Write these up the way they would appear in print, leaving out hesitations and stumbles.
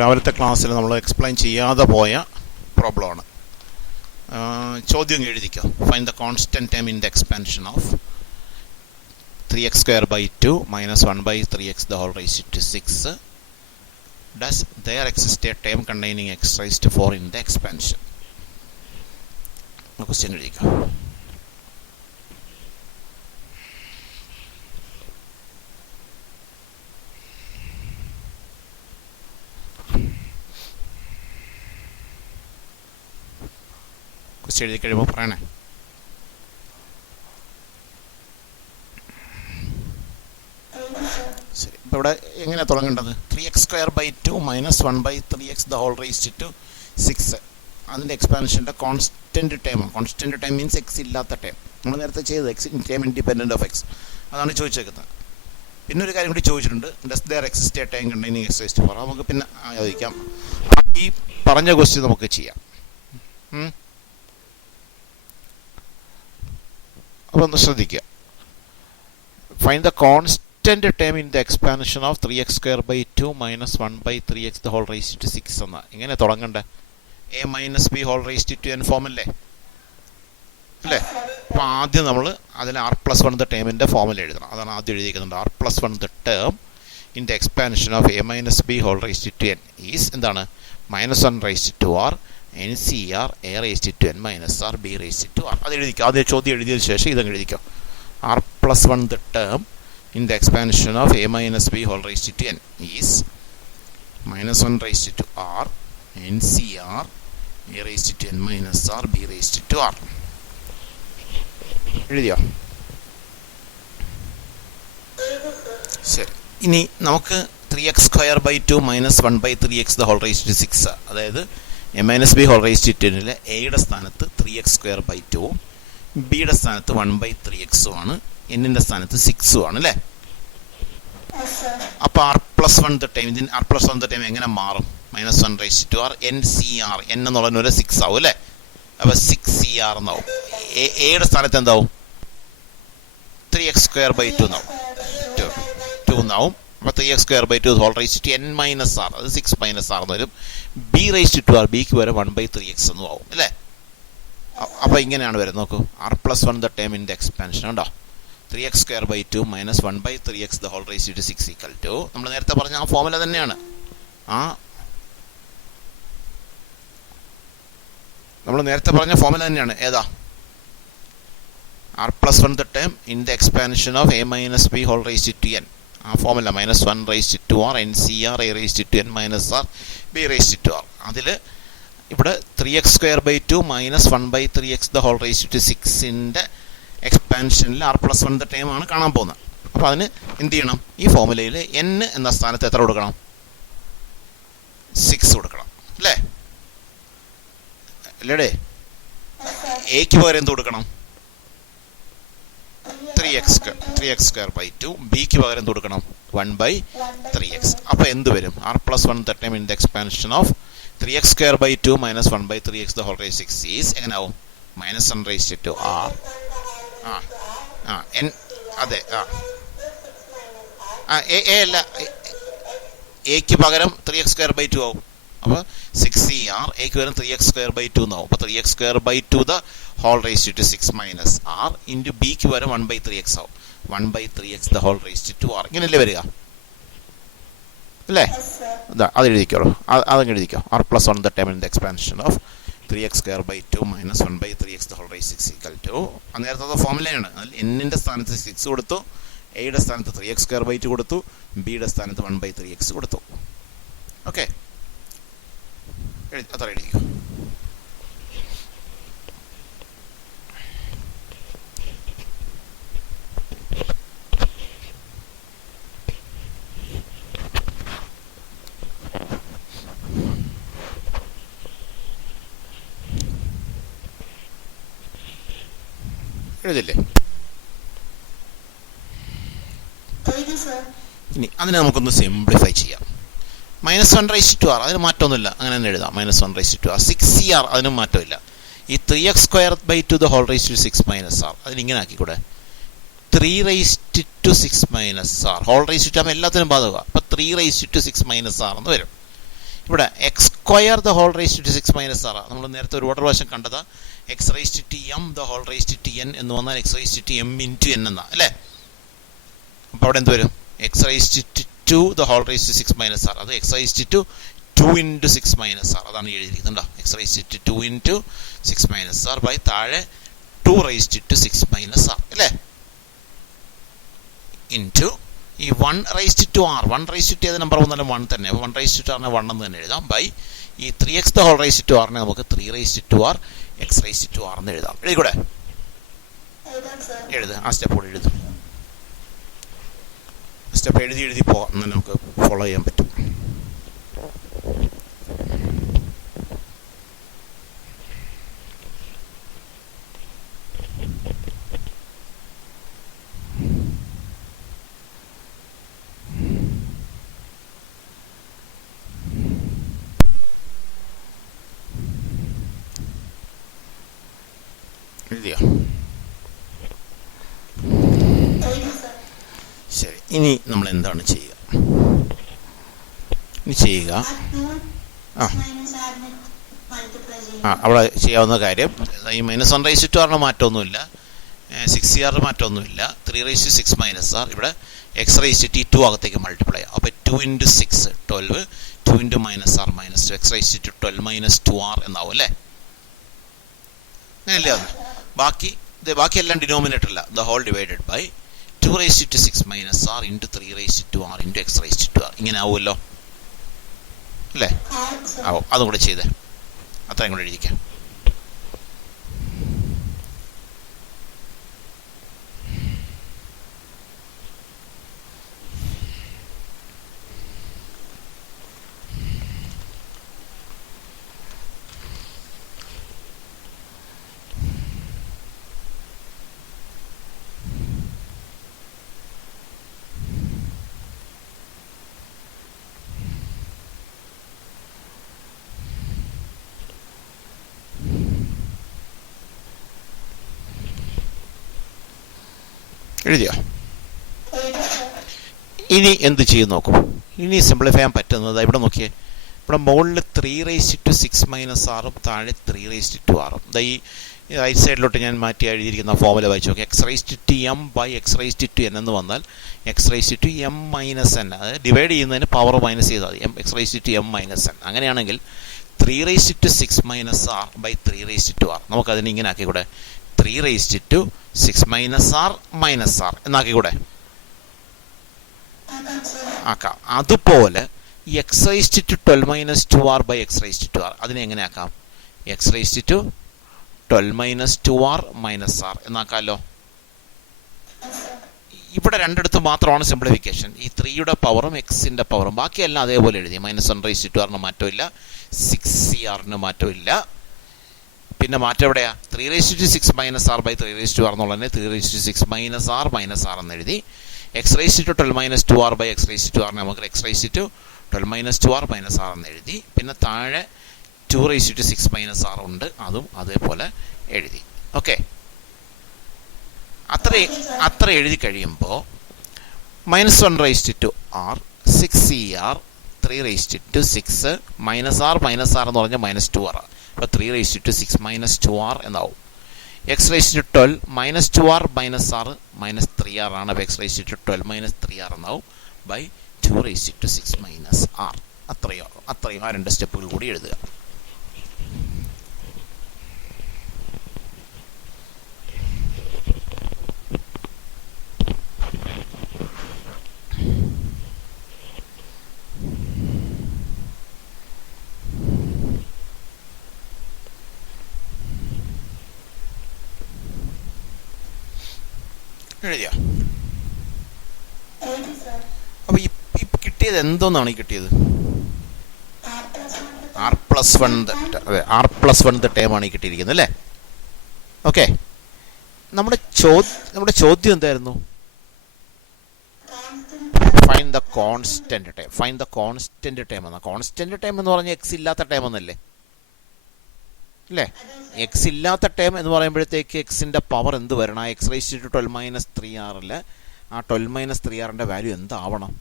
രാവിലത്തെ ക്ലാസ്സിൽ നമ്മൾ എക്സ്പ്ലെയിൻ ചെയ്യാതെ പോയ പ്രോബ്ലമാണ്. ചോദ്യം എഴുതിക്കോ. Find the constant term in the expansion of 3x² / 2 - 1/3x the whole raised to 6. Does there exist a term containing x raised to 4 in the expansion? Question എഴുതിക്കോ. Question എഴുതി കഴിയുമ്പോൾ പറയണേ. ശരി, ഇപ്പോൾ ഇവിടെ എങ്ങനെയാണ് തുടങ്ങേണ്ടത്? 3x² / 2 - 1/3x the whole raised to 6. അതിൻ്റെ എക്സ്പാൻഷൻ്റെ കോൺസ്റ്റൻറ്റ് ടേമാണ്. കോൺസ്റ്റൻറ്റ് ടേം മീൻസ് എക്സ് ഇല്ലാത്ത ടേം. നമ്മൾ നേരത്തെ ചെയ്തത് x term independent of x, അതാണ് ചോദിച്ചേക്കുന്നത്. പിന്നെ ഒരു കാര്യം കൂടി ചോദിച്ചിട്ടുണ്ട്, does there exist a term containing x raised to 4. നമുക്ക് പിന്നെ ചോദിക്കാം. ഈ പറഞ്ഞ ക്വസ്റ്റ്യൻ നമുക്ക് ചെയ്യാം. അപ്പോൾ ഒന്ന് ശ്രദ്ധിക്കുക. Find the constant term in the expansion of 3x² / 2 - 1/3x the whole raised to 6 എന്ന ഇങ്ങനെ തുടങ്ങണ്ടേ? a - b whole raised to n ഫോമല്ലേ അല്ലേ? അപ്പോൾ ആദ്യം നമ്മൾ അതിൽ r+1 ദ ടേമിൻ്റെ ഫോമിൽ എഴുതണം. അതാണ് ആദ്യം എഴുതിയിരിക്കുന്നുണ്ട്. r+1 the term in the expansion of a - b whole raised to n is എന്താണ്? -1 raised to r NCR a raised to n - r b raised to r. അത് എഴുതിക്കോ. ആദ്യം ചോദ്യം എഴുതിയതിന് ശേഷം ഇതങ്ങ് എഴുതിക്കോ. r+1 the term in the expansion of a - b whole raised to n is -1 raised to r NCR a raised to n - r b raised to r. എഴുതിയോ? ശരി, ഇനി നമുക്ക് 3x² / 2 - 1/3x the whole raised to 6, അതായത് a - b whole raised to 10 എയുടെ സ്ഥാനത്ത് 3x² / 2, ബിയുടെ സ്ഥാനത്ത് 1/3x ആണ്, എന്നിൻ്റെ സ്ഥാനത്ത് 6 ആണ് അല്ലേ? അപ്പോൾ r+1 ദ ടൈം, ഇതിന് r+1 ദ ടൈം എങ്ങനെ മാറും? -1 raised to r NCR, n എന്നുള്ളതിന് 6 ആവും അല്ലേ? അപ്പോൾ 6CR എന്നാവും. എയുടെ സ്ഥാനത്ത് എന്താവും? 3x² / 2 എന്നാവും. 2 എന്നാവും. അപ്പോൾ 3x² / 2 whole raised to n - r, അത് 6 - r എന്ന് വരും. b raised to r, ബിക്ക് വരെ 1/3x എന്നും ആവും അല്ലേ? അപ്പോൾ ഇങ്ങനെയാണ് വരുന്നത്. നോക്കൂ, r+1 the term in the expansion ഉണ്ടോ? 3x² / 2 - 1/3x the whole raised to 6 = നമ്മൾ നേരത്തെ പറഞ്ഞ ആ ഫോമുല തന്നെയാണ്. നമ്മൾ നേരത്തെ പറഞ്ഞ ഫോമുല തന്നെയാണ്. ഏതാ? r+1 the term in the expansion of a - b whole raised to n. ആ formula -1 raised to r NCR a raised to n - r b raised to r. അതിൽ ഇവിടെ 3x² / 2 - 1/3x the whole raised to 6ൻ്റെ എക്സ്പാൻഷനിൽ r+1 the time ആണ് കാണാൻ പോകുന്നത്. അപ്പോൾ അതിന് എന്ത് ചെയ്യണം? ഈ ഫോമുലയിൽ n എന്ന സ്ഥാനത്ത് എത്ര കൊടുക്കണം? 6 കൊടുക്കണം അല്ലേ? അല്ലേടേ? എക്ക് പകരം എന്ത് കൊടുക്കണം? 3x² / 2, ബിക്ക് പകരം എന്ത് കൊടുക്കണം? 1/3x. അപ്പോൾ എന്ത് വരും? r+1 the term in the expansion of 3x² / 2 - 1/3x the whole raised to 6 is എങ്ങനെയാവും? -1 raised to r n. അതെ, അല്ല, എക്ക് പകരം 3x² / 2 ആവും. അപ്പോൾ 6CR, എക്ക് പകരം 3x² / 2 എന്നാവും. അപ്പോൾ 3x² / 2 the whole raised to 6 - r into ബിക്ക് പകരം 1/3x ആവും. 1/3x the whole raised to r. ഇങ്ങനെയല്ലേ വരിക അല്ലേ? അത് എഴുതിക്കോളൂ. അതങ്ങ് എഴുതിക്കോ. r+1 the term in the expansion of 3x² / 2 - 1/3x the whole raised to 6 = നേരത്തെ ഫോമുലയാണ്. അതിൽ എന്നിൻ്റെ സ്ഥാനത്ത് 6 കൊടുത്തു, എയുടെ സ്ഥാനത്ത് 3x² / 2 കൊടുത്തു, ബിയുടെ സ്ഥാനത്ത് 1/3x കൊടുത്തു. ഓക്കെ, അത്ര എഴുതിക്കോ. എഴുതില്ലേ? ഇനി അതിനെ നമുക്കൊന്ന് സിംപ്ലിഫൈ ചെയ്യാം. -1 raised to r, അതിന് മാറ്റമൊന്നുമില്ല, അങ്ങനെ തന്നെ എഴുതാം. -1 raised to r. 6CR, അതിനും മാറ്റമില്ല. ഈ 3x² / 2 the whole raised to 6 - r, അതിനിങ്ങനെ ആക്കിക്കൂടെ? 3 raised to 6 - r whole raised to എല്ലാത്തിനും ബാധക. അപ്പോൾ 3 raised to 6 - r എന്ന് വരും. ഇവിടെ x square the whole raised to 6 minus r. നമ്മൾ നേരത്തെ ഒരുപാട് പ്രാവശ്യം കണ്ടത് x raised to m the whole raised to n എന്ന് വന്നാൽ x raised to M into N എന്നാ അല്ലേ. അപ്പോൾ അവിടെ എന്ത് വരും? X raised to the whole raised 6 minus r. അത് x raised to 2 into 6 minus r. അതാണ് എഴുതിയിരിക്കുന്നുണ്ടോ. X raised to 2 into 6 minus r by താഴെ 2 റേസ്റ്റ് ടു 6 മൈനസ് ആർ അല്ലേ, ഇൻറ്റു ഈ 1 റേസ്റ്റ് ടു ആർ. 1 റേസ്റ്റ് ടു ഏത് നമ്പർ വന്നാലും 1 തന്നെ. അപ്പോൾ 1 റേസ്റ്റ് ടു ആറിനെ 1 എന്ന് തന്നെ എഴുതാം. ബൈ ഈ 3x the whole raised to ആറിനെ നമുക്ക് 3 raised to r x raised to r എന്ന് എഴുതാം. എഴുതിക്കൂടെ? എഴുതുക. ആ സ്റ്റെപ്പ് കൂടെ എഴുതും. സ്റ്റെപ്പ് എഴുതി പോകാം. എന്നാൽ നമുക്ക് ഫോളോ ചെയ്യാൻ പറ്റും. എഴുതിയോ? ശരി. ഇനി നമ്മൾ എന്താണ് ചെയ്യുക? ഇനി ചെയ്യുക അവിടെ ചെയ്യാവുന്ന കാര്യം, ഈ -1 റേസ്റ്റ് ടു ആറിന് മാറ്റമൊന്നുമില്ല, 6CR മാറ്റമൊന്നുമില്ല. 3 റേസ്റ്റ് 6 മൈനസ് ആർ. ഇവിടെ എക്സ് റേസ്റ്റ് ടി 2 അകത്തേക്ക് മൾട്ടിപ്ലൈ. അപ്പോൾ 2 into 6 12, 2 into minus r minus 2, x raised to 12 minus 2R എന്നാവും അല്ലേ. അങ്ങനെയല്ലേ? ബാക്കി എല്ലാം ഡിനോമിനേറ്റർ അല്ല. The whole divided by 2 raised to 6 minus R into 3 raised to r into x raised to r. ഇങ്ങനെ ആവുമല്ലോ അല്ലേ? ആവും. അതും കൂടെ ചെയ്തേ. അത്രയും കൂടെ എഴുതിക്കാം. എഴുതിയോ? ഇനി എന്ത് ചെയ്യും നോക്കും. ഇനി സിംപ്ലിഫൈ ചെയ്യാൻ പറ്റുന്നത് ഇവിടെ നോക്കിയേ. ഇവിടെ മുകളിൽ 3 റേസ്റ്റ് ടു 6 മൈനസ് ആറും താഴെ 3 റേസ്റ്റ് ടു ആറും. ഈ റൈറ്റ് സൈഡിലോട്ട് ഞാൻ മാറ്റി എഴുതിയിരിക്കുന്ന ഫോമുല വായിച്ചു നോക്കി. X raised to m by x raised to n എന്ന് വന്നാൽ x raised to m minus n. അത് ഡിവൈഡ് ചെയ്യുന്നതിന് പവർ മൈനസ് ചെയ്താൽ മതി. X raised to m minus N. അങ്ങനെയാണെങ്കിൽ 3 raised to 6 minus r by 3 raised to R. നമുക്കതിനെ ഇങ്ങനെ ആക്കിക്കൂടെ? 3 raised to 6 minus R എന്നാക്കിക്കൂടെ? ആക്കാം. അതുപോലെ x raised to 12 minus 2R by x raised to r, അതിനെ എങ്ങനെ ആക്കാം? X raised to 12 minus 2R minus r എന്നാക്കാമല്ലോ. ഇവിടെ രണ്ടിടത്ത് മാത്രമാണ് സിംപ്ലിഫിക്കേഷൻ. ഈ 3യുടെ പവറും എക്സിൻ്റെ പവറും, ബാക്കിയെല്ലാം അതേപോലെ എഴുതി. -1 റേസ്റ്റ് ടു ആറിന് മാറ്റമില്ല, 6CRന് മാറ്റമില്ല. പിന്നെ മാറ്റം എവിടെയാ? 3 raised to 6 minus r by 3 raised to R എന്നുള്ളതിനെ 3 റേസ്റ്റ് ടു 6 മൈനസ് ആർ എന്ന് എഴുതി. X raised to 12 minus 2R by x raised to ആറിനെ നമുക്ക് X raised to 12 minus 2R minus R എന്ന് എഴുതി. പിന്നെ താഴെ 2 റേസ്റ്റ് ടു 6 മൈനസ് ആർ ഉണ്ട്, അതും അതേപോലെ എഴുതി. ഓക്കെ, അത്ര എഴുതി കഴിയുമ്പോൾ -1 റേസ്റ്റ് to R, 6CR, 3 raised to 6 minus R എന്ന് പറഞ്ഞാൽ -2R. അപ്പോൾ 3 റേസ്റ്റ് ടു 6 മൈനസ് 2R എന്നാവും. X raised to 12 minus 2R minus R -3R ആണ്. അപ്പോൾ X raised to 12 minus 3R എന്നാവും by 2 raised to 6 minus R. അത്രയും ആ രണ്ട് സ്റ്റെപ്പുകൾ കൂടി എഴുതുക. എഴുതിയ അപ്പൊ കിട്ടിയത് എന്തോന്നാണ് ഈ കിട്ടിയത്? R+1 ടേമാണ് ഈ കിട്ടിയിരിക്കുന്നത് അല്ലേ. ഓക്കെ, നമ്മുടെ ചോദ്യം എന്തായിരുന്നു? ഫൈൻഡ് ദ കോൺസ്റ്റന്റ് ടേം എന്ന. കോൺസ്റ്റന്റ് ടേം എന്ന് പറഞ്ഞാൽ എക്സ് ഇല്ലാത്ത ടേം എന്നല്ലേ അല്ലേ? എക്സ് ഇല്ലാത്ത ടേം എന്ന് പറയുമ്പോഴത്തേക്ക് എക്സിൻ്റെ പവർ എന്ത് വരണം? X raised to 12 minus 3R ആ 12 മൈനസ് 3Rൻ്റെ വാല്യൂ എന്താവണം?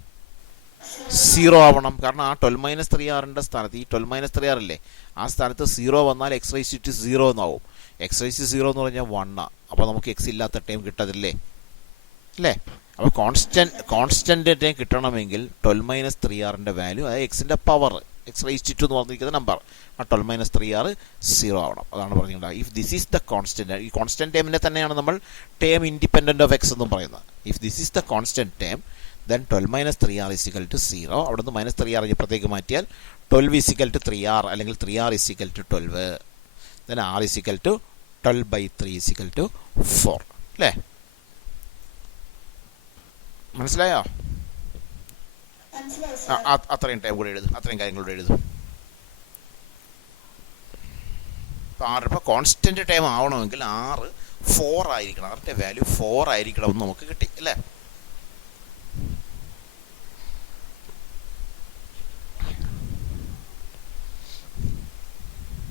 സീറോ ആവണം. കാരണം ആ 12-3r സ്ഥാനത്ത് ഈ 12-3r ഇല്ലേ, ആ സ്ഥാനത്ത് 0 വന്നാൽ എക്സ് റൈസ് ടു 0 എന്നാവും. എക്സ് റൈസ് 0 എന്ന് പറഞ്ഞാൽ 1 അപ്പോൾ നമുക്ക് എക്സ് ഇല്ലാത്ത ടൈം കിട്ടത്തില്ലേ അല്ലേ? അപ്പോൾ കോൺസ്റ്റന്റ് ടൈം കിട്ടണമെങ്കിൽ 12-3r വാല്യൂ, അതായത് എക്സിൻ്റെ പവർ, എക്സ് റൈസ് ടു എന്ന് പറഞ്ഞിരിക്കുന്ന നമ്പർ, ആ 12-3r 0 ആവണം. അതാണ് പറഞ്ഞിട്ടുള്ളത്. If this is the constant, ഈ കോൺസ്റ്റന്റ് ടൈമിനെ തന്നെയാണ് നമ്മൾ ടേം ഇൻഡിപെൻഡന്റ് ഓഫ് എക്സ് എന്നും പറയുന്നത്. If this is the constant time then 12-3r is equal to 0. അവിടെ നിന്ന് -3r ഇപ്പുറത്തേക്ക് മാറ്റിയാൽ 12 is equal to 3r, അല്ലെങ്കിൽ 3r is equal to 12. then r is equal to 12/3 is equal to 4. അല്ലേ? മനസ്സിലായോ? അത്രയും ടൈം കൂടെ എഴുതും, അത്രയും കാര്യങ്ങളൂടെ എഴുതും. ഇപ്പോൾ കോൺസ്റ്റന്റ് ടൈം ആവണമെങ്കിൽ r 4 ആയിരിക്കണം, അതിൻ്റെ വാല്യൂ 4 ആയിരിക്കണം എന്ന് നമുക്ക് കിട്ടി അല്ലേ?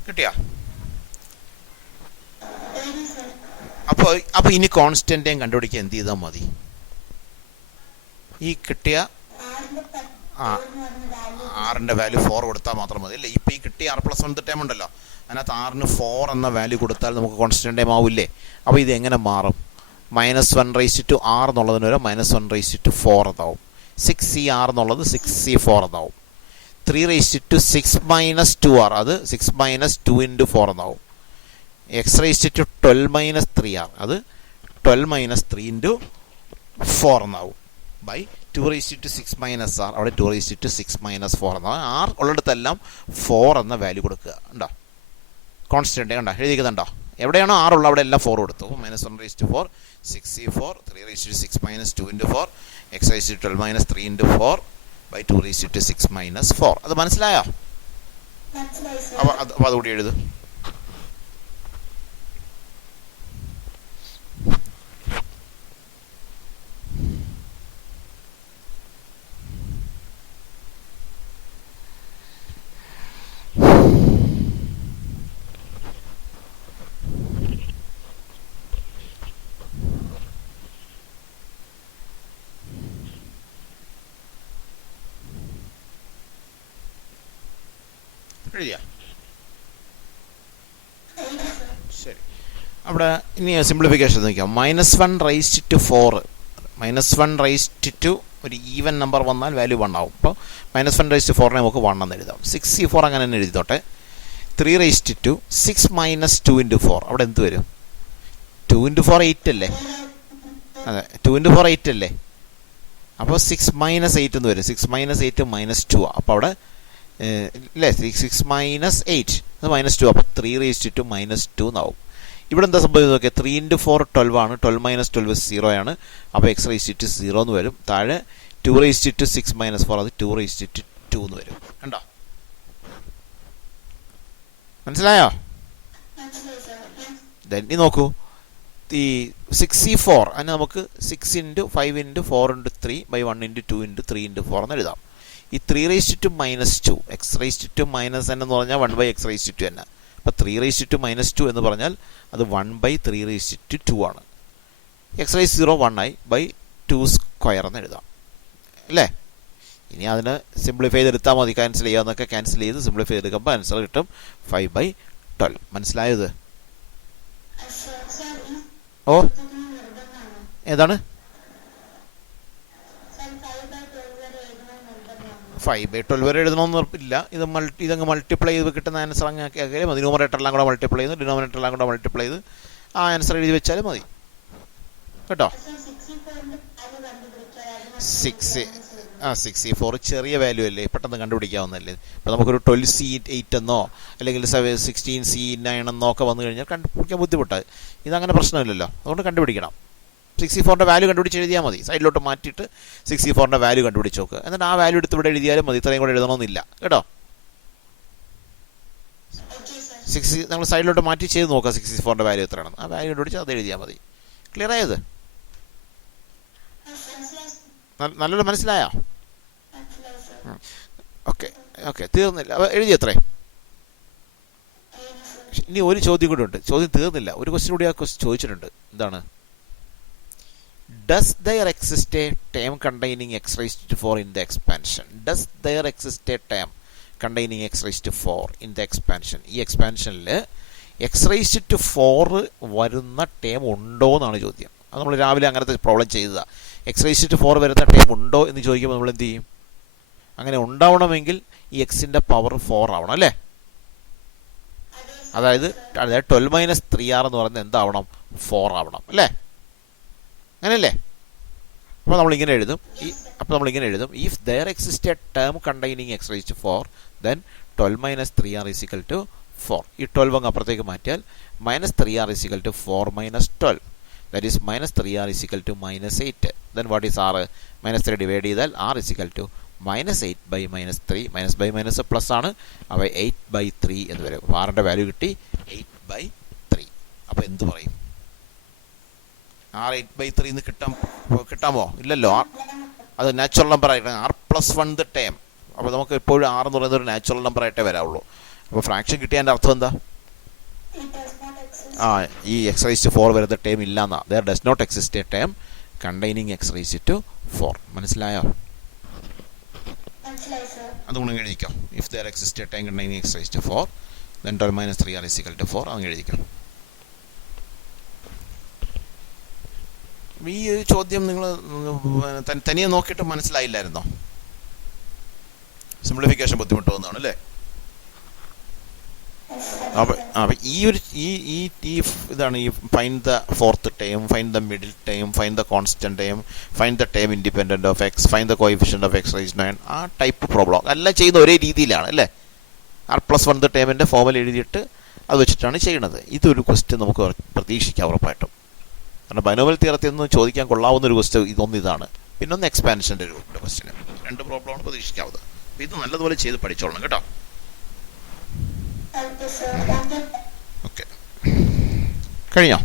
കിട്ടിയാ? അപ്പോൾ ഇനി കോൺസ്റ്റന്റ് ടൈം കണ്ടുപിടിക്കാൻ എന്ത് ചെയ്താൽ മതി? ഈ കിട്ടിയ ആറിൻ്റെ വാല്യൂ 4 കൊടുത്താൽ മാത്രം മതി അല്ലേ? ഇപ്പോൾ ഈ കിട്ടിയ r+1 ടൈം ഉണ്ടല്ലോ, അതിനകത്ത് r-ന് 4 എന്ന വാല്യൂ കൊടുത്താൽ നമുക്ക് കോൺസ്റ്റന്റ് ടൈം ആവില്ലേ? അപ്പോൾ ഇത് എങ്ങനെ മാറും? -1/r എന്നുള്ളതിന് വരെ -1/4 എന്നാവും. 6cr എന്നുള്ളത് 6c4 എന്നാവും. 3 - 2r അത് 6 - 2 × 4 എന്നാവും. x⁻12-3r അത് 12 - 3 × 4 എന്നാവും. ബൈ 2⁻6 - r അവിടെ 2⁻6 - 4 എന്നാവും. r ഉള്ളിടത്തെല്ലാം 4 എന്ന വാല്യൂ കൊടുക്കുക. ഉണ്ടോ? കോൺസ്റ്റന്റ് കണ്ടോ എഴുതിക്കുന്നുണ്ടോ? എവിടെയാണോ r ഉള്ളത് അവിടെ എല്ലാം 4 കൊടുത്തു. -1/4 6c4 3⁻6 - 2 × 4 x⁻12 - 3 × 4 by 2⁻6 - 4. അത് മനസ്സിലായോ? അപ്പോൾ അതുകൂടി എഴുതും. എഴുതിയാ? ശരി. അവിടെ ഇനി സിംപ്ലിഫിക്കേഷൻ നോക്കാം. -1/4 -1/2 ഒരു ഈവൻ നമ്പർ വന്നാൽ വാല്യൂ 1 ആവും. അപ്പോൾ -1/4 നമുക്ക് 1 എന്ന് എഴുതാം. 6c4 അങ്ങനെ തന്നെ എഴുതിത്തോട്ടെ. 3⁻2 6 - 2 × 4 അവിടെ എന്ത് വരും? 2 × 4 8 അല്ലേ? അതെ, 2 × 4 8 അല്ലേ? അപ്പോൾ 6 - 8 എന്ന് വരും. 6 - 8 -2. അപ്പോൾ അവിടെ അല്ലേ 6 - 8 അത് -2. അപ്പോൾ 3⁻2 -2 എന്നാവും. ഇവിടെ എന്താ സംഭവിച്ചത് നോക്കിയാൽ 3 × 4 12 ആണ്. 12 - 12 0 ആണ്. അപ്പോൾ x⁻0 എന്ന് വരും. താഴെ 2⁻6 - 4 അത് 2⁻2 എന്ന് വരും. കണ്ടോ? മനസ്സിലായോ? ഇനി നോക്കൂ, ഈ 6c4 അതിന് നമുക്ക് 6 × 5 × 4 × 3 by 1 × 2 × 3 × 4 എന്ന് എഴുതാം. ഈ 3⁻2 -2 x⁻2 - n എന്ന് പറഞ്ഞാൽ 1/x⁻2 തന്നെ. അപ്പോൾ 3⁻2 എന്ന് പറഞ്ഞാൽ അത് 1/3⁻2 ആണ്. x⁻0 1 ആയി by 2² എന്ന് എഴുതാം അല്ലേ? ഇനി അതിന് സിംപ്ലിഫൈ ചെയ്തെടുത്താൽ മതി. ക്യാൻസൽ ചെയ്യാമെന്നൊക്കെ ക്യാൻസൽ ചെയ്ത് സിംപ്ലിഫൈ ചെയ്തെടുക്കുമ്പോൾ ആൻസർ കിട്ടും 5/12. മനസ്സിലായത്? ഓ ഏതാണ്? 5/12 വരെ എഴുതണമെന്ന് ഉറപ്പില്ല. ഇതങ്ങ് മൾട്ടിപ്ലൈ ചെയ്ത് കിട്ടുന്ന ആൻസർ അങ്ങ് ആക്കിയാൽ മതി. ന്യൂമറേറ്ററെല്ലാം കൂടെ മൾട്ടിപ്ലൈ ചെയ്ത് ഡിനോമിനേറ്ററെല്ലാം കൂടെ മൾട്ടിപ്ലൈ ചെയ്ത് ആ ആൻസർ എഴുതി വെച്ചാലും മതി കേട്ടോ. 6c4 ചെറിയ വാല്യൂ അല്ലേ, പെട്ടെന്ന് കണ്ടുപിടിക്കാവുന്നല്ലേ. ഇപ്പോൾ നമുക്കൊരു 12c8 എന്നോ അല്ലെങ്കിൽ 16c9 എന്നോ ഒക്കെ വന്നു കഴിഞ്ഞാൽ കണ്ടുപിടിക്കാൻ ബുദ്ധിമുട്ടാണ്. ഇതങ്ങനെ പ്രശ്നമില്ലല്ലോ, അതുകൊണ്ട് കണ്ടുപിടിക്കണം. 6c4 വാല്യൂ കണ്ടുപിടിച്ച് എഴുതിയാൽ മതി. സൈഡിലോട്ട് മാറ്റിയിട്ട് 6c4 വാല്യൂ കണ്ടുപിടിച്ച് നോക്കുക. എന്നിട്ട് ആ വാല്യൂ എടുത്ത് ഇവിടെ എഴുതിയാലും മതി. ഇത്രയും കൂടെ എഴുതണമെന്നില്ല കേട്ടോ. 6 നമ്മൾ സൈഡിലോട്ട് മാറ്റി ചെയ്ത് നോക്കുക 6c4 വാല്യൂ എത്രയാണ്. ആ വാല്യൂ കണ്ടുപിടിച്ച് അത് എഴുതിയാൽ മതി. ക്ലിയർ ആയത്? നല്ലൊരു മനസ്സിലായോ? ഓക്കെ ഓക്കെ, തീർന്നില്ല. അപ്പോൾ എഴുതി എത്രേ? ഇനി ഒരു ചോദ്യം കൂടെ ഉണ്ട്. ചോദ്യം തീർന്നില്ല. ഒരു ക്വസ്റ്റ്യൻ കൂടി ആ ചോദിച്ചിട്ടുണ്ട്. എന്താണ്? Does there exist a term containing x raised to 4 in the expansion? Does there exist a term containing x raised to 4 in the expansion? ഈ എക്സ്പാൻഷനിൽ എക്സ് റേസ്ഡ് ടു 4 വരുന്ന ടേം ഉണ്ടോ എന്നാണ് ചോദ്യം. അത് നമ്മൾ രാവിലെ അങ്ങനത്തെ പ്രോബ്ലം ചെയ്തതാണ്. എക്സ് റേസ്ഡ് ടു 4 വരുന്ന ടേം ഉണ്ടോ എന്ന് ചോദിക്കുമ്പോൾ നമ്മൾ എന്ത് ചെയ്യും? അങ്ങനെ ഉണ്ടാവണമെങ്കിൽ ഈ എക്സിൻ്റെ പവർ 4 ആവണം അല്ലേ? അതായത് 12 മൈനസ് 3r എന്ന് പറയുന്നത് എന്താവണം? 4 ആവണം അല്ലേ? അങ്ങനെയല്ലേ? അപ്പോൾ നമ്മളിങ്ങനെ എഴുതും if there exist a term containing x raised to 4 then 12 minus 3r is equal to 4. ഈ 12 അങ്ങ് അപ്പുറത്തേക്ക് മാറ്റിയാൽ minus 3r is equal to 4 minus 12. That is minus 3r is equal to minus 8. Then what is r? Minus 3 divide ചെയ്താൽ r is equal to minus 8 by minus 3. Minus by minus plus ആണ്. അപ്പോൾ 8/3 എന്ന് വരും. ആറിൻ്റെ value കിട്ടി 8/3. അപ്പോൾ എന്ത് പറയും? r 8/3 എന്ന് കിട്ടാമോ? ഇല്ലല്ലോ. അത് നാച്ചുറൽ നമ്പർ ആയിട്ട് r+1 ദ ടേം. അപ്പോൾ നമുക്ക് എപ്പോഴും r എന്ന് പറയുന്നത് ഒരു നാച്ചുറൽ നമ്പർ ആയിട്ടേ വരാവുള്ളൂ. അപ്പോൾ ഫ്രാക്ഷൻ കിട്ടിയതിൻ്റെ അർത്ഥം എന്താ? ഈ എക്സ് റേസ്ഡ് ടു 4 വരുന്ന ടേം ഇല്ല എന്നാ. There does not exist a term containing x raised to 4. മനസ്സിലായോ? അതുകൊണ്ട് എഴുതിക്കാം. If there exist a term containing x raised to 4 then 12 minus 3r is equal to 4. അങ്ങ് എഴുതിക്കാം. ഈ ചോദ്യം നിങ്ങൾ തനിയെ നോക്കിയിട്ട് മനസ്സിലായില്ലായിരുന്നോ? സിംപ്ലിഫിക്കേഷൻ ബുദ്ധിമുട്ട് വന്നതാണ് അല്ലേ? അപ്പം ഇതാണ് ഈ find the fourth term, find the middle term, find the constant term, find the term independent of X, find the coefficient of x raised 9. ആ ടൈപ്പ് പ്രോബ്ലം എല്ലാം ചെയ്യുന്ന ഒരേ രീതിയിലാണ് അല്ലേ? r+1 ടേമിൻ്റെ ഫോമിൽ എഴുതിയിട്ട് അത് വെച്ചിട്ടാണ് ചെയ്യുന്നത്. ഇതൊരു ക്വസ്റ്റ്യൻ നമുക്ക് പ്രതീക്ഷിക്കാം ഉറപ്പായിട്ടും. കാരണം ബൈനോമിയൽ തിയറത്തിൽ നിന്ന് ചോദിക്കാൻ കൊള്ളാവുന്ന ഒരു ക്വസ്റ്റ്യൻ ഇതാണ്. പിന്നെ ഒന്ന് എക്സ്പാൻഷൻ്റെ ഒരു ക്വസ്റ്റ്യൻ. 2 പ്രോബ്ലമാണ് പ്രതീക്ഷിക്കാവുന്നത്. അപ്പോൾ ഇത് നല്ലതുപോലെ ചെയ്ത് പഠിച്ചോളണം കേട്ടോ. ഓക്കെ, കഴിഞ്ഞോ?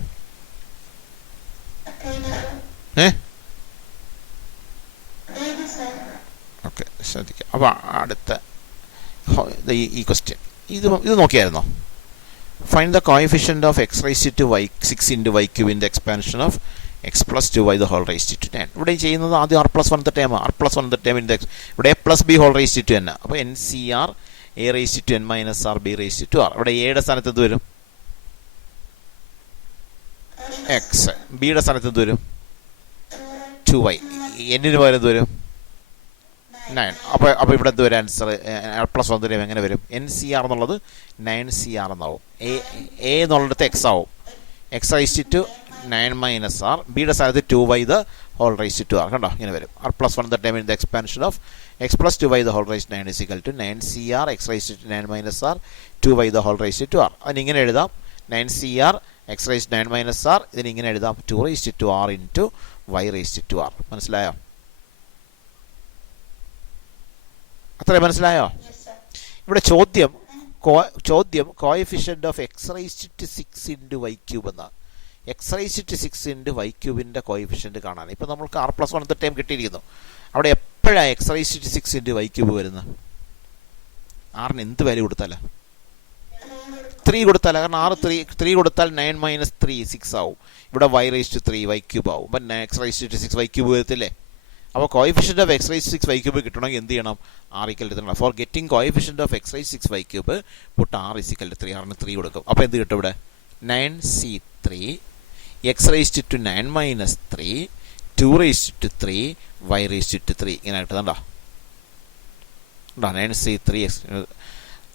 ഓക്കെ, ശ്രദ്ധിക്കാം. അപ്പോൾ അടുത്ത ഈ ക്വസ്റ്റ്യൻ ഇത് നോക്കിയായിരുന്നോ? Find the coefficient of x raised to y 6 into y cube in the expansion of x plus 2y the whole raised to 10. ഇവിടെ ചെയ്യുന്നത് ആദ്യം r+1 term. r+1 term in ഇവിടെ a plus b whole raised to n. അപ്പോൾ NCR a raised to n minus r b raised to r. ഇവിടെ എയുടെ സ്ഥാനത്ത് എന്ത് വരും? x. ബിയുടെ സ്ഥാനത്ത് എന്ത് വരും? 2y. എന്നിന് പകരം എന്ത് വരും? 9. അപ്പോൾ ഇവിടെ എന്ത് വരും ആൻസർ? r+1 ടേം എങ്ങനെ വരും? NCR എന്നുള്ളത് 9CR എന്നാവും. എ എന്നുള്ളിടത്ത് എക്സ് ആവും. X raised to 9 minus r. ബിയുടെ സ്ഥാനത്ത് 2y the whole raised to r. കണ്ടോ? ഇങ്ങനെ വരും. r+1 the term in the expansion of x plus 2y the whole raised 9 is equal to 9CR x raised to 9 minus r 2y the whole raised to r. അതിനിങ്ങനെ എഴുതാം 9CR x raised 9 minus r. ഇതിനിങ്ങനെ എഴുതാം 2 raised to r into y raised to R. മനസ്സിലായോ? അത്രേ മനസ്സിലായോ? ഇവിടെ ചോദ്യം coefficient of x raised to 6 into y cube എന്നാണ്. X raised to 6 into y ക്യൂബിൻ്റെ കോഎഫിഷ്യന്റ് കാണാൻ ഇപ്പം നമ്മൾക്ക് r+1 ടൈം കിട്ടിയിരിക്കുന്നു. അവിടെ എപ്പോഴാണ് x raised to 6 into y cube വരുന്നത്? ആറിന് എന്ത് വാല്യൂ കൊടുത്താലോ? 3 കൊടുത്താലോ? കാരണം r 3 കൊടുത്താൽ 9 മൈനസ് 3 6 ആവും. ഇവിടെ y raised to 3 y cube ആവും. അപ്പം x raised to 6 y cube വരത്തില്ലേ? അപ്പോൾ coefficient of x raise 6 y cube കിട്ടണമെങ്കിൽ എന്ത് ചെയ്യണം? r equal to 3. For getting coefficient of x raise 6 y cube put r equal to 3. ആറിന് 3 കൊടുക്കും. അപ്പോൾ എന്ത് കിട്ടും ഇവിടെ? 9c3 x raised to 9 minus 3 2 raised to 3 y raised to 3. ഇങ്ങനെ കിട്ടുന്നുണ്ടോ? 9c3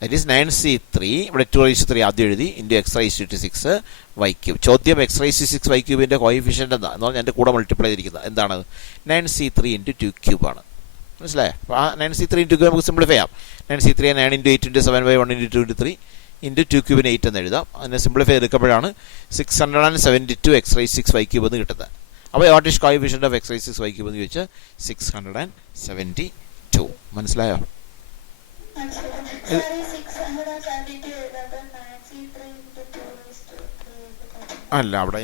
that is 9c3. ഇവിടെ 2 റൈസ്ഡ് ടു 3 ആദ്യം എഴുതി into x raised to 6 y cube. ചോദ്യം എക്സ് റൈസ്ഡ് 6 വൈ ക്യൂബിൻ്റെ കോഎഫിഷ്യന്റ് എന്താ എന്ന് പറഞ്ഞാൽ എൻ്റെ കൂടെ മൾട്ടിപ്ലൈ ചെയ്തിരിക്കുന്നത് എന്താണ്? 9c3 into 2 ക്യൂബാണ്. മനസ്സിലായോ? അപ്പോൾ ആ 9c3 ഇൻറ്റു ക്യൂബ് നമുക്ക് സിംപ്ലിഫൈ ചെയ്യാം. 9c3 9 into 8 into 7 by 1 into 2 into 3 into 2 ക്യൂബിന് 8 എന്ന് എഴുതാം. അതിനെ സിംപ്ലിഫൈ എടുക്കുമ്പോഴാണ് 672 എക്സ് റൈസ് 6 വൈ ക്യൂബ് എന്ന് കിട്ടുന്നത്. അപ്പോൾ what is coefficient of x raise 6 y cube എന്ന് ചോദിച്ചാൽ 672. മനസ്സിലായോ? അല്ല, അവിടെ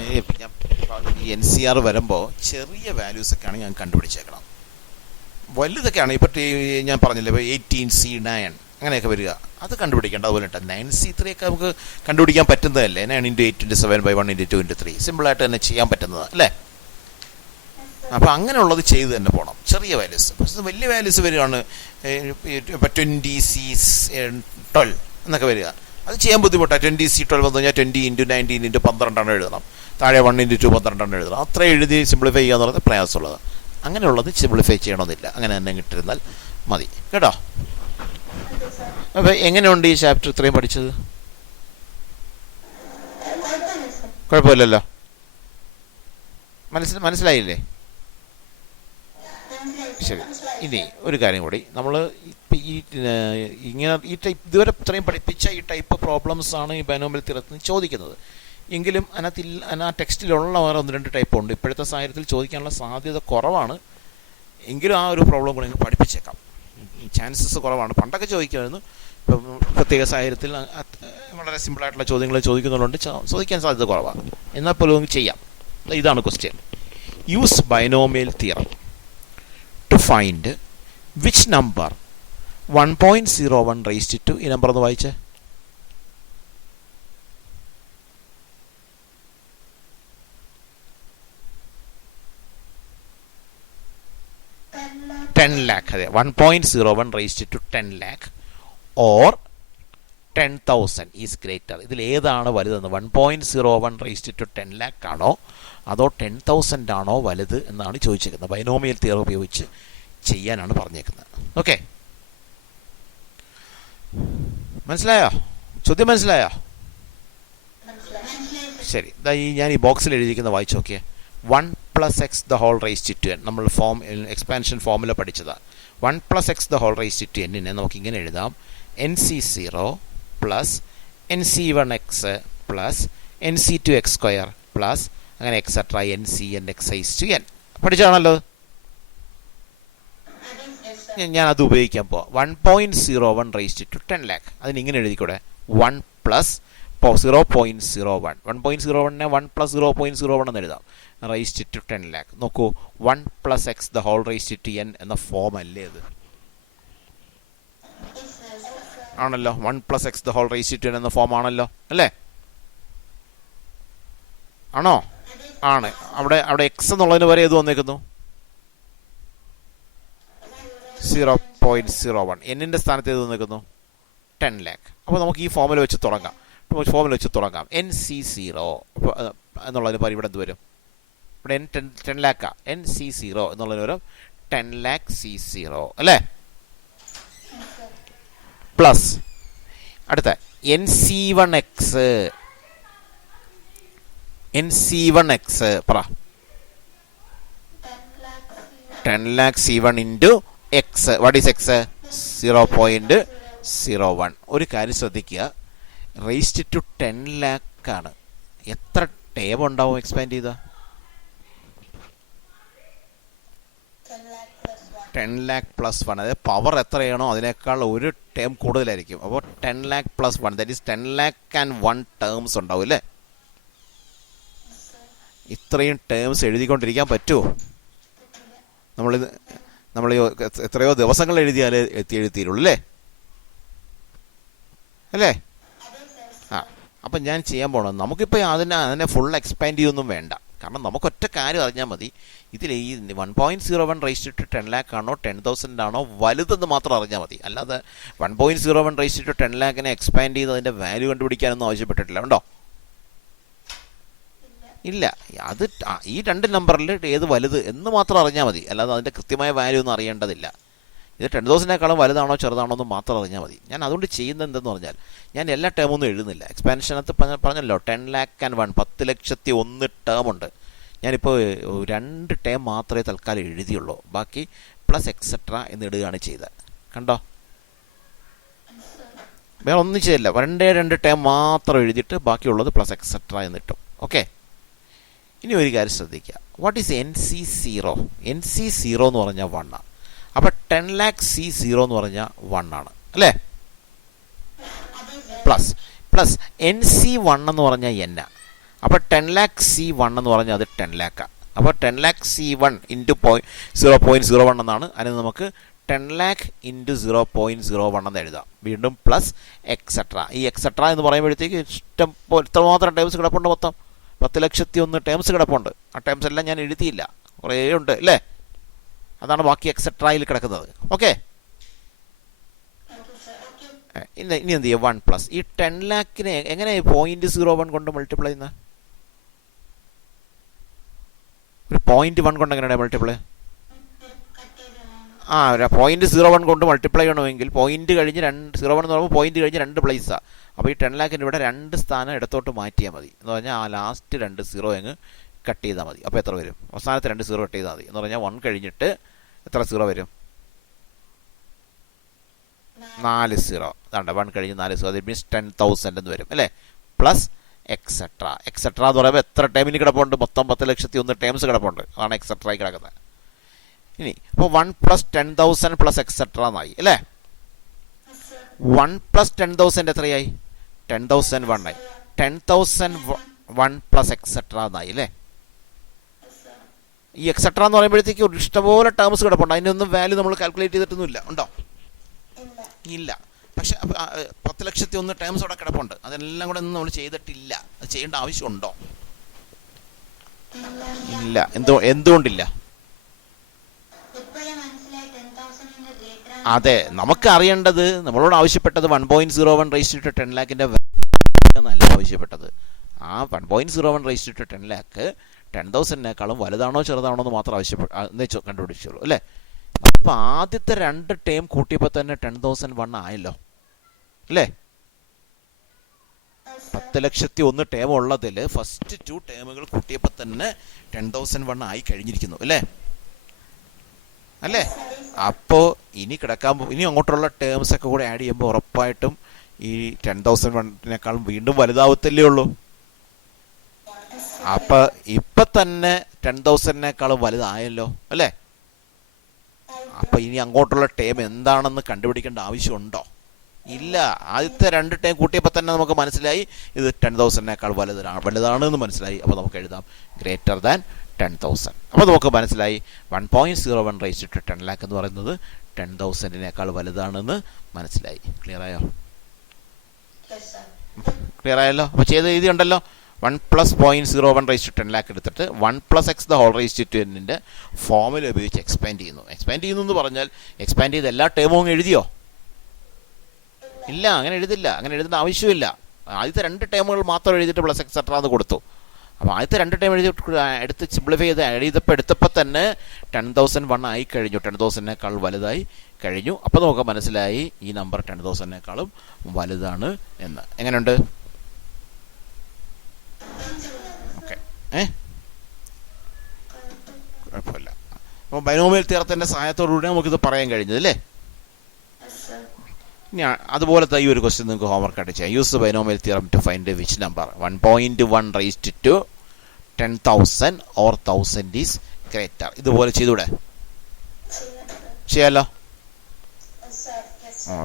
NCR വരുമ്പോൾ ചെറിയ വാല്യൂസൊക്കെയാണ് ഞാൻ കണ്ടുപിടിച്ചേക്കണം. വലുതൊക്കെയാണ് ഇപ്പോൾ ഞാൻ പറഞ്ഞില്ലേ, ഇപ്പോൾ 18c9 അങ്ങനെയൊക്കെ വരിക, അത് കണ്ടുപിടിക്കേണ്ട. അതുപോലെ 9c3 ഒക്കെ നമുക്ക് കണ്ടുപിടിക്കാൻ പറ്റുന്നതല്ലേ? 9 into 8 into 7 by 1 into 2 into 3 സിമ്പിളായിട്ട് തന്നെ ചെയ്യാൻ പറ്റുന്നത് അല്ലേ? അപ്പോൾ അങ്ങനെയുള്ളത് ചെയ്ത് തന്നെ പോകണം. ചെറിയ വാല്യൂസ്. പക്ഷേ വലിയ വാല്യൂസ് വരികയാണ്, ഇപ്പോൾ 20C12 എന്നൊക്കെ വരിക, അത് ചെയ്യാൻ ബുദ്ധിമുട്ടാണ്. 20C12 എന്ന് പറഞ്ഞാൽ 20 × 19 × 12 എഴുതണം, താഴെ 1 × 2 12 എഴുതണം. അത്ര എഴുതി സിംപ്ലിഫൈ ചെയ്യുക എന്നുള്ളത് പ്രയാസമുള്ളത്. അങ്ങനെയുള്ളത് സിംപ്ലിഫൈ ചെയ്യണമെന്നില്ല, അങ്ങനെ തന്നെ കിട്ടിരുന്നാൽ മതി കേട്ടോ. അപ്പോൾ എങ്ങനെയുണ്ട് ഈ ചാപ്റ്റർ ഇത്രയും പഠിച്ചത്? കുഴപ്പമില്ലല്ലോ, മനസ്സിലായില്ലേ? ശരി. ഇനി ഒരു കാര്യം കൂടി, നമ്മൾ ഇപ്പം ഇങ്ങനെ ഇതുവരെ ഇത്രയും പഠിപ്പിച്ച ഈ ടൈപ്പ് പ്രോബ്ലംസ് ആണ് ഈ ബൈനോമിയൽ തിയറത്തിൽ ചോദിക്കുന്നത്. എങ്കിലും ആ ടെക്സ്റ്റിലുള്ള വേറെ 1-2 ടൈപ്പ് ഉണ്ട്. ഇപ്പോഴത്തെ സാഹചര്യത്തിൽ ചോദിക്കാനുള്ള സാധ്യത കുറവാണ്. എങ്കിലും ആ ഒരു പ്രോബ്ലം കൂടെ നിങ്ങൾ പഠിപ്പിച്ചേക്കാം. ചാൻസസ് കുറവാണ്. പണ്ടൊക്കെ ചോദിക്കുമായിരുന്നു. ഇപ്പം പ്രത്യേക സാഹചര്യത്തിൽ വളരെ സിമ്പിളായിട്ടുള്ള ചോദ്യങ്ങൾ ചോദിക്കുന്നുള്ളതുകൊണ്ട് ചോദിക്കാൻ സാധ്യത കുറവാണ്. എന്നാൽ പോലും ചെയ്യാം. ഇതാണ് question. Use binomial theorem to find which number 1.01 raised to ഈ നമ്പർ ഒന്ന് വായിച്ചേ. $10 lakh. അതെ, 1.01 raised to 10 lakh or 10,000 is greater. ഇതിൽ ഏതാണ് വലുതെന്ന്? 1.01 raised to 10 lakh ആണോ അതോ 10,000 ആണോ വലുത് എന്നാണ് ചോദിച്ചിരിക്കുന്നത്. ബൈനോമിയൽ തിയറം ഉപയോഗിച്ച് ചെയ്യാനാണ് പറഞ്ഞേക്കുന്നത്. ഓക്കെ, മനസ്സിലായോ? ചോദ്യം മനസ്സിലായോ? ശരി. ഞാൻ ഈ ബോക്സിൽ എഴുതിയിരിക്കുന്ന വായിച്ചു നോക്കിയേ. 1 + x the whole raised to n. നമ്മൾ എക്സ്പാൻഷൻ ഫോമുല പഠിച്ചതാണ്. 1 + x the whole raised to n നെ നമുക്ക് ഇങ്ങനെ എഴുതാം: nc0 + nc1x + nc2x² പ്ലസ് അങ്ങനെ etcetera nc(n) x raised to n. പഠിച്ചാണല്ലോ. ഞാൻ അത് ഉപയോഗിക്കാൻ പോവാം. 1.01 raised to 10 lakh. അതിനിങ്ങനെ എഴുതിക്കൂടെ? 1 + 0.01. 1.01നെ 1 + 0.01 എന്ന് എഴുതാം. raised to 10 lakh. നോക്കൂ, 1 + x the whole raised to n എന്ന ഫോം അല്ലേ അത്? ആണല്ലോ. 1 + x the whole raised to n എന്ന ഫോം ആണല്ലോ, അല്ലേ? ആണോ? ആണ്. അവിടെ എക്സ് എന്നുള്ളതിന് വരെ ഏത് വന്നേക്കുന്നു? 0.01. എന്നിൻ്റെ സ്ഥാനത്ത് ഏത് വന്നേക്കുന്നു? 10 lakh. അപ്പോൾ നമുക്ക് ഈ ഫോമിൽ വെച്ച് തുടങ്ങാം. nc0 എന്നുള്ളതിന് പകരം ഇവിടെ എന്ത് വരും? ഇവിടെ 10 lakh. nc0 എന്നുള്ളതിന് വരും 10 lakh c0, അല്ലേ? പ്ലസ് അടുത്ത nc1x. nc1x പറ. 10 lakh c1 into x. What is X? 0.01. ഒരു കാര്യം ശ്രദ്ധിക്കുക, റേസ്ഡ് ടു 10 lakh ആണ്. എത്ര ടേം ഉണ്ടാവും എക്സ്പാൻഡ് ചെയ്ത? 10 lakh + 1. അതായത് പവർ എത്രയാണോ അതിനേക്കാൾ ഒരു ടേം കൂടുതലായിരിക്കും. അപ്പോൾ 10 lakh + 1, that is 10 lakh and 1 terms ഉണ്ടാവും, അല്ലേ? ഇത്രയും ടേംസ് എഴുതിക്കൊണ്ടിരിക്കാൻ പറ്റുമോ? നമ്മൾ എത്രയോ ദിവസങ്ങൾ എഴുതിയാലേ എഴുതിയുള്ളൂ, അല്ലേ? ആ, അപ്പം ഞാൻ ചെയ്യാൻ പോകണം, നമുക്കിപ്പോൾ അതിനെ ഫുൾ എക്സ്പാൻഡ് ചെയ്യൊന്നും വേണ്ട. കാരണം നമുക്കൊറ്റ കാര്യം അറിഞ്ഞാൽ മതി. ഇതിൽ ഈ 1.01 raised to 10 lakh ആണോ 10,000 ആണോ വലുതെന്ന് മാത്രം അറിഞ്ഞാൽ മതി. അല്ലാതെ 1.01 raised to 10 lakh എക്സ്പാൻഡ് ചെയ്ത് അതിൻ്റെ വാല്യൂ കണ്ടുപിടിക്കാനൊന്നും ആവശ്യപ്പെട്ടിട്ടില്ല, ഉണ്ടോ? ഇല്ല. അത് ഈ 2 നമ്പറിൽ ഏത് വലുത് എന്ന് മാത്രം അറിഞ്ഞാൽ മതി. അല്ലാതെ അതിൻ്റെ കൃത്യമായ വാല്യൂ ഒന്നും അറിയേണ്ടതില്ല. ഇത് 10,000-നേക്കാളും വലുതാണോ ചെറുതാണോ എന്ന് മാത്രം അറിഞ്ഞാൽ മതി. ഞാൻ അതുകൊണ്ട് ചെയ്യുന്നത് എന്തെന്ന് പറഞ്ഞാൽ, ഞാൻ എല്ലാ ടേമൊന്നും എഴുതുന്നില്ല. എക്സ്പാൻഷനകത്ത് പറഞ്ഞല്ലോ 10 lakh and 1, 10,01,000 ടേം ഉണ്ട്. ഞാനിപ്പോൾ 2 ടേം മാത്രമേ തൽക്കാലം എഴുതിയുള്ളൂ. ബാക്കി പ്ലസ് എക്സെട്ര എന്ന് ഇടുകയാണ് ചെയ്തത്. കണ്ടോ? വേറെ ഒന്നും ചെയ്തില്ല. 2 ടേം മാത്രം എഴുതിയിട്ട് ബാക്കിയുള്ളത് പ്ലസ് എക്സെട്ര എന്നിട്ടും. ഓക്കെ, ഇനി ഒരു കാര്യം ശ്രദ്ധിക്കുക. What is nc0? nc0 എന്ന് പറഞ്ഞാൽ 1 ആണ്. അപ്പോൾ 10 lakh c0 എന്ന് പറഞ്ഞാൽ 1 ആണ്, അല്ലേ? പ്ലസ് nc1 എന്ന് പറഞ്ഞാൽ n. അപ്പോൾ 10 lakh c1 എന്ന് പറഞ്ഞാൽ അത് 10 lakh. അപ്പോൾ 10 lakh c1 into 0.01 എന്നാണ്. അതിന് നമുക്ക് 10 lakh into 0.01 എന്ന് എഴുതാം. വീണ്ടും പ്ലസ് എക്സെട്ര. ഈ എക്സെട്ര എന്ന് പറയുമ്പോഴത്തേക്ക് ഇത്രമാത്രം ടേംസ് കിടപ്പുണ്ട്. മൊത്തം 10,01,000 ടേംസ് കിടപ്പുണ്ട്. ആ ടേംസ് എല്ലാം ഞാൻ എഴുതിയില്ല, കുറേ ഉണ്ട് അല്ലേ? അതാണ് ബാക്കി എക്സെട്രായിൽ കിടക്കുന്നത്. ഓക്കെ, ഇനി എന്ത് ചെയ്യും? 1 പ്ലസ് ഈ 10 ലാഖിനെ എങ്ങനെ 0.01 കൊണ്ട് മൾട്ടിപ്ലൈ ചെയ്യുന്ന? ഒരു 0.1 കൊണ്ട് എങ്ങനെയാണ് മൾട്ടിപ്ലൈ? 0.01 കൊണ്ട് മൾട്ടിപ്ലൈ ചെയ്യണമെങ്കിൽ പോയിന്റ് കഴിഞ്ഞ് 0.1 എന്ന് പറയുമ്പോൾ പോയിന്റ് കഴിഞ്ഞ് 2 പ്ലേസാണ്. അപ്പോൾ ഈ 10 ലാഖിന് ഇവിടെ 2 സ്ഥാനം ഇടത്തോട്ട് മാറ്റിയാൽ മതി. എന്ന് പറഞ്ഞാൽ ആ ലാസ്റ്റ് 2 സീറോ അങ്ങ് കട്ട് ചെയ്താൽ മതി. അപ്പോൾ എത്ര വരും? അവസാനത്തെ 2 സീറോ കട്ട് ചെയ്താൽ മതി. എന്ന് പറഞ്ഞാൽ 1 കഴിഞ്ഞിട്ട് എത്ര സീറോ വരും? 4 സീറോ. അതാണ്ട് 1 കഴിഞ്ഞ് 4 സീറോ. അത് മീൻസ് 10,000 എന്ന് വരും അല്ലേ? Plus etcetera. എക്സെട്ര എന്ന് പറയുമ്പോൾ എത്ര ടേമിന് കിടപ്പുണ്ട്? മൊത്തം 10,01,000 ടേംസ് കിടപ്പുണ്ട്. അതാണ് എക്സെട്രയിൽ കിടക്കുന്നത്. ഇനി അപ്പോൾ 1 പ്ലസ് 10,000 പ്ലസ് എക്സെട്ര എന്നായി അല്ലേ? 1 പ്ലസ് 10,000 എത്രയായി? 10,001 ആയി. 10,001 പ്ലസ് എക്സെട്ര എന്നായി അല്ലേ? ഈ എക്സെട്ര എന്ന് പറയുമ്പോഴത്തേക്ക് ഒരു ഇഷ്ടംപോലെ ടേംസ് കിടപ്പുണ്ട്. അതിനൊന്നും വാല്യൂ നമ്മൾ കാൽക്കുലേറ്റ് ചെയ്തിട്ടൊന്നുമില്ല. ഉണ്ടോ? ഇല്ല. പക്ഷെ 10,01,000 ടേംസ് അവിടെ കിടപ്പുണ്ട്. അതെല്ലാം കൂടെ ഒന്നും നമ്മൾ ചെയ്തിട്ടില്ല. അത് ചെയ്യേണ്ട ആവശ്യമുണ്ടോ? ഇല്ല. എന്തുകൊണ്ടില്ല? അതെ, നമുക്ക് അറിയേണ്ടത്, നമ്മളോട് ആവശ്യപ്പെട്ടത് 1.01 റേസ് ടു 10 ലാഖിന്റെ നല്ല ആവശ്യപ്പെട്ടത്. ആ 1.01 റേസ് ടു 10 ലാഖ് 10,000-നേക്കാളും വലുതാണോ ചെറുതാണോ എന്ന് മാത്രം കണ്ടുപിടിച്ചോളൂ അല്ലേ? അപ്പൊ ആദ്യത്തെ 2 ടേം കൂട്ടിയപ്പോൾ തന്നെ 10,001 ആയല്ലോ അല്ലേ? 10,01,000 ടേം ഉള്ളതിൽ ഫസ്റ്റ് 2 ടേമുകൾ കൂട്ടിയപ്പോൾ തന്നെ 10,001 ആയി കഴിഞ്ഞിരിക്കുന്നു അല്ലേ? അപ്പോൾ ഇനി അങ്ങോട്ടുള്ള ടേംസ് ഒക്കെ കൂടെ ആഡ് ചെയ്യുമ്പോൾ ഉറപ്പായിട്ടും ഈ 10,001-നേക്കാളും വീണ്ടും വലുതാവത്തല്ലേ ഉള്ളൂ. അപ്പൊ ഇപ്പൊ തന്നെ 10,000-നേക്കാളും വലുതായല്ലോ അല്ലേ? അപ്പൊ ഇനി അങ്ങോട്ടുള്ള ടേം എന്താണെന്ന് കണ്ടുപിടിക്കേണ്ട ആവശ്യമുണ്ടോ? ഇല്ല. ആദ്യത്തെ 2 ടേം കൂട്ടിയപ്പോൾ തന്നെ നമുക്ക് മനസ്സിലായി ഇത് 10,000-നേക്കാൾ വലുതാണെന്ന് മനസ്സിലായി. അപ്പോൾ നമുക്ക് എഴുതാം ഗ്രേറ്റർ ദാൻ 10,000. അപ്പോൾ നമുക്ക് മനസ്സിലായി 1.01 റേസ് ടു 10 ലാഖ് എന്ന് പറയുന്നത് 10,000-നേക്കാൾ വലുതാണെന്ന് മനസ്സിലായി. ക്ലിയർ ആയല്ലോ? അപ്പോൾ ചെയ്ത് എഴുതി ഉണ്ടല്ലോ. 1 പ്ലസ് 0.01 റേസ് ടു 10 ലാഖ് എടുത്തിട്ട് 1 plus x the whole raise to 10-ന്റെ ഫോമിൽ ഉപയോഗിച്ച് എക്സ്പാൻഡ് ചെയ്യുന്നു എന്ന് പറഞ്ഞാൽ എക്സ്പാൻഡ് ചെയ്ത് എല്ലാ ടേമും എഴുതിയോ? ഇല്ല, അങ്ങനെ എഴുതില്ല. അങ്ങനെ എഴുതേണ്ട ആവശ്യമില്ല. ആദ്യത്തെ 2 ടേമുകൾ മാത്രം എഴുതിയിട്ട് പ്ലസ് എക്സെട്ര എന്ന് കൊടുത്തു. അപ്പോൾ ആദ്യത്തെ 2 ടേം എടുത്ത് സിംപ്ലിഫൈ ചെയ്ത് എടുത്തപ്പോൾ തന്നെ 10,001 ആയി കഴിഞ്ഞു. 10,000-നേക്കാൾ വലുതായി കഴിഞ്ഞു. അപ്പോൾ നമുക്ക് മനസ്സിലായി ഈ നമ്പർ 10,000-നേക്കാളും വലുതാണ് എന്ന്. എങ്ങനെയുണ്ട്? ഓക്കെ, കുഴപ്പമില്ല. അപ്പോൾ ബൈനോമിയൽ തിയറത്തിന്റെ സഹായത്തോടുകൂടി നമുക്കിത് പറയാൻ കഴിഞ്ഞത് അല്ലേ? ഇനി അതുപോലത്തെ ഈ ഒരു ക്വസ്റ്റ്യൻ നിങ്ങൾക്ക് ഹോംവർക്ക് ആയിട്ട് ചെയ്യാം. Use the binomial theorem to find which number 1.1 raised to 10,000 or 1,000 is greater. ഇതുപോലെ ചെയ്തൂടെ? ചെയ്യാലോ?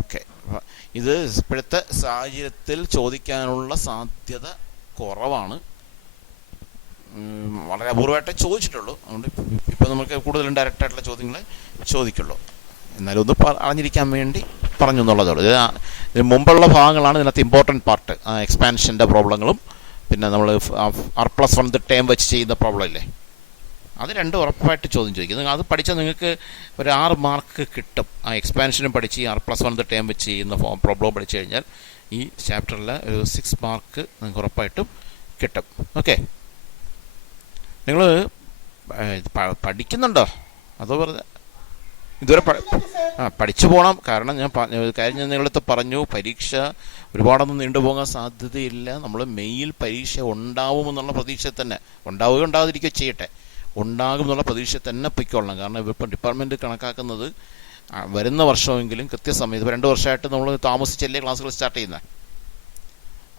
ഓക്കെ. ഇത് ഇപ്പോഴത്തെ സാഹചര്യത്തിൽ ചോദിക്കാനുള്ള സാധ്യത കുറവാണ്. വളരെ അപൂർവമായിട്ടേ ചോദിച്ചിട്ടുള്ളൂ. അതുകൊണ്ട് ഇപ്പം നമുക്ക് കൂടുതലും ഡയറക്റ്റായിട്ടുള്ള ചോദ്യങ്ങൾ ചോദിക്കുള്ളൂ. എന്നാലും ഒന്ന് അറിഞ്ഞിരിക്കാൻ വേണ്ടി പറഞ്ഞു എന്നുള്ളതുള്ളൂ. ഇതിന് മുമ്പുള്ള ഭാഗങ്ങളാണ് ഇതിനകത്ത് ഇമ്പോർട്ടൻറ്റ് പാർട്ട്. എക്സ്പാൻഷൻ്റെ പ്രോബ്ലങ്ങളും പിന്നെ നമ്മൾ R+1 ടേം വെച്ച് ചെയ്യുന്ന പ്രോബ്ലം ഇല്ലേ, അത് രണ്ടും ഉറപ്പായിട്ട് ചോദ്യം ചോദിക്കും. അത് പഠിച്ചാൽ നിങ്ങൾക്ക് ഒരു 6 മാർക്ക് കിട്ടും. ആ എക്സ്പാൻഷനും പഠിച്ച് ഈ R+1 ടേം വെച്ച് ചെയ്യുന്ന പ്രോബ്ലം പഠിച്ചു കഴിഞ്ഞാൽ ഈ ചാപ്റ്ററിൽ ഒരു 6 മാർക്ക് നിങ്ങൾക്ക് ഉറപ്പായിട്ടും കിട്ടും. ഓക്കെ, നിങ്ങൾ പഠിക്കുന്നുണ്ടോ? അതോ വെറുതെ ഇതുവരെ പഠിച്ചു പോകണം. കാരണം ഞാൻ നിങ്ങളടുത്ത് പറഞ്ഞു, പരീക്ഷ ഒരുപാടൊന്നും നീണ്ടുപോകാൻ സാധ്യതയില്ല. നമ്മൾ മെയ്യിൽ പരീക്ഷ ഉണ്ടാവുമെന്നുള്ള പ്രതീക്ഷ തന്നെ, ഉണ്ടാവുകയോ ഉണ്ടാകാതിരിക്കുകയോ ചെയ്യട്ടെ, ഉണ്ടാകും എന്നുള്ള പ്രതീക്ഷ തന്നെ പൊയ്ക്കൊള്ളണം. കാരണം ഇപ്പം ഡിപ്പാർട്ട്മെൻറ്റ് കണക്കാക്കുന്നത് വരുന്ന വർഷമെങ്കിലും കൃത്യസമയത്ത്, ഇപ്പോൾ 2 വർഷമായിട്ട് നമ്മൾ താമസിച്ചല്ലേ ക്ലാസ്സുകൾ സ്റ്റാർട്ട് ചെയ്യുന്നത്.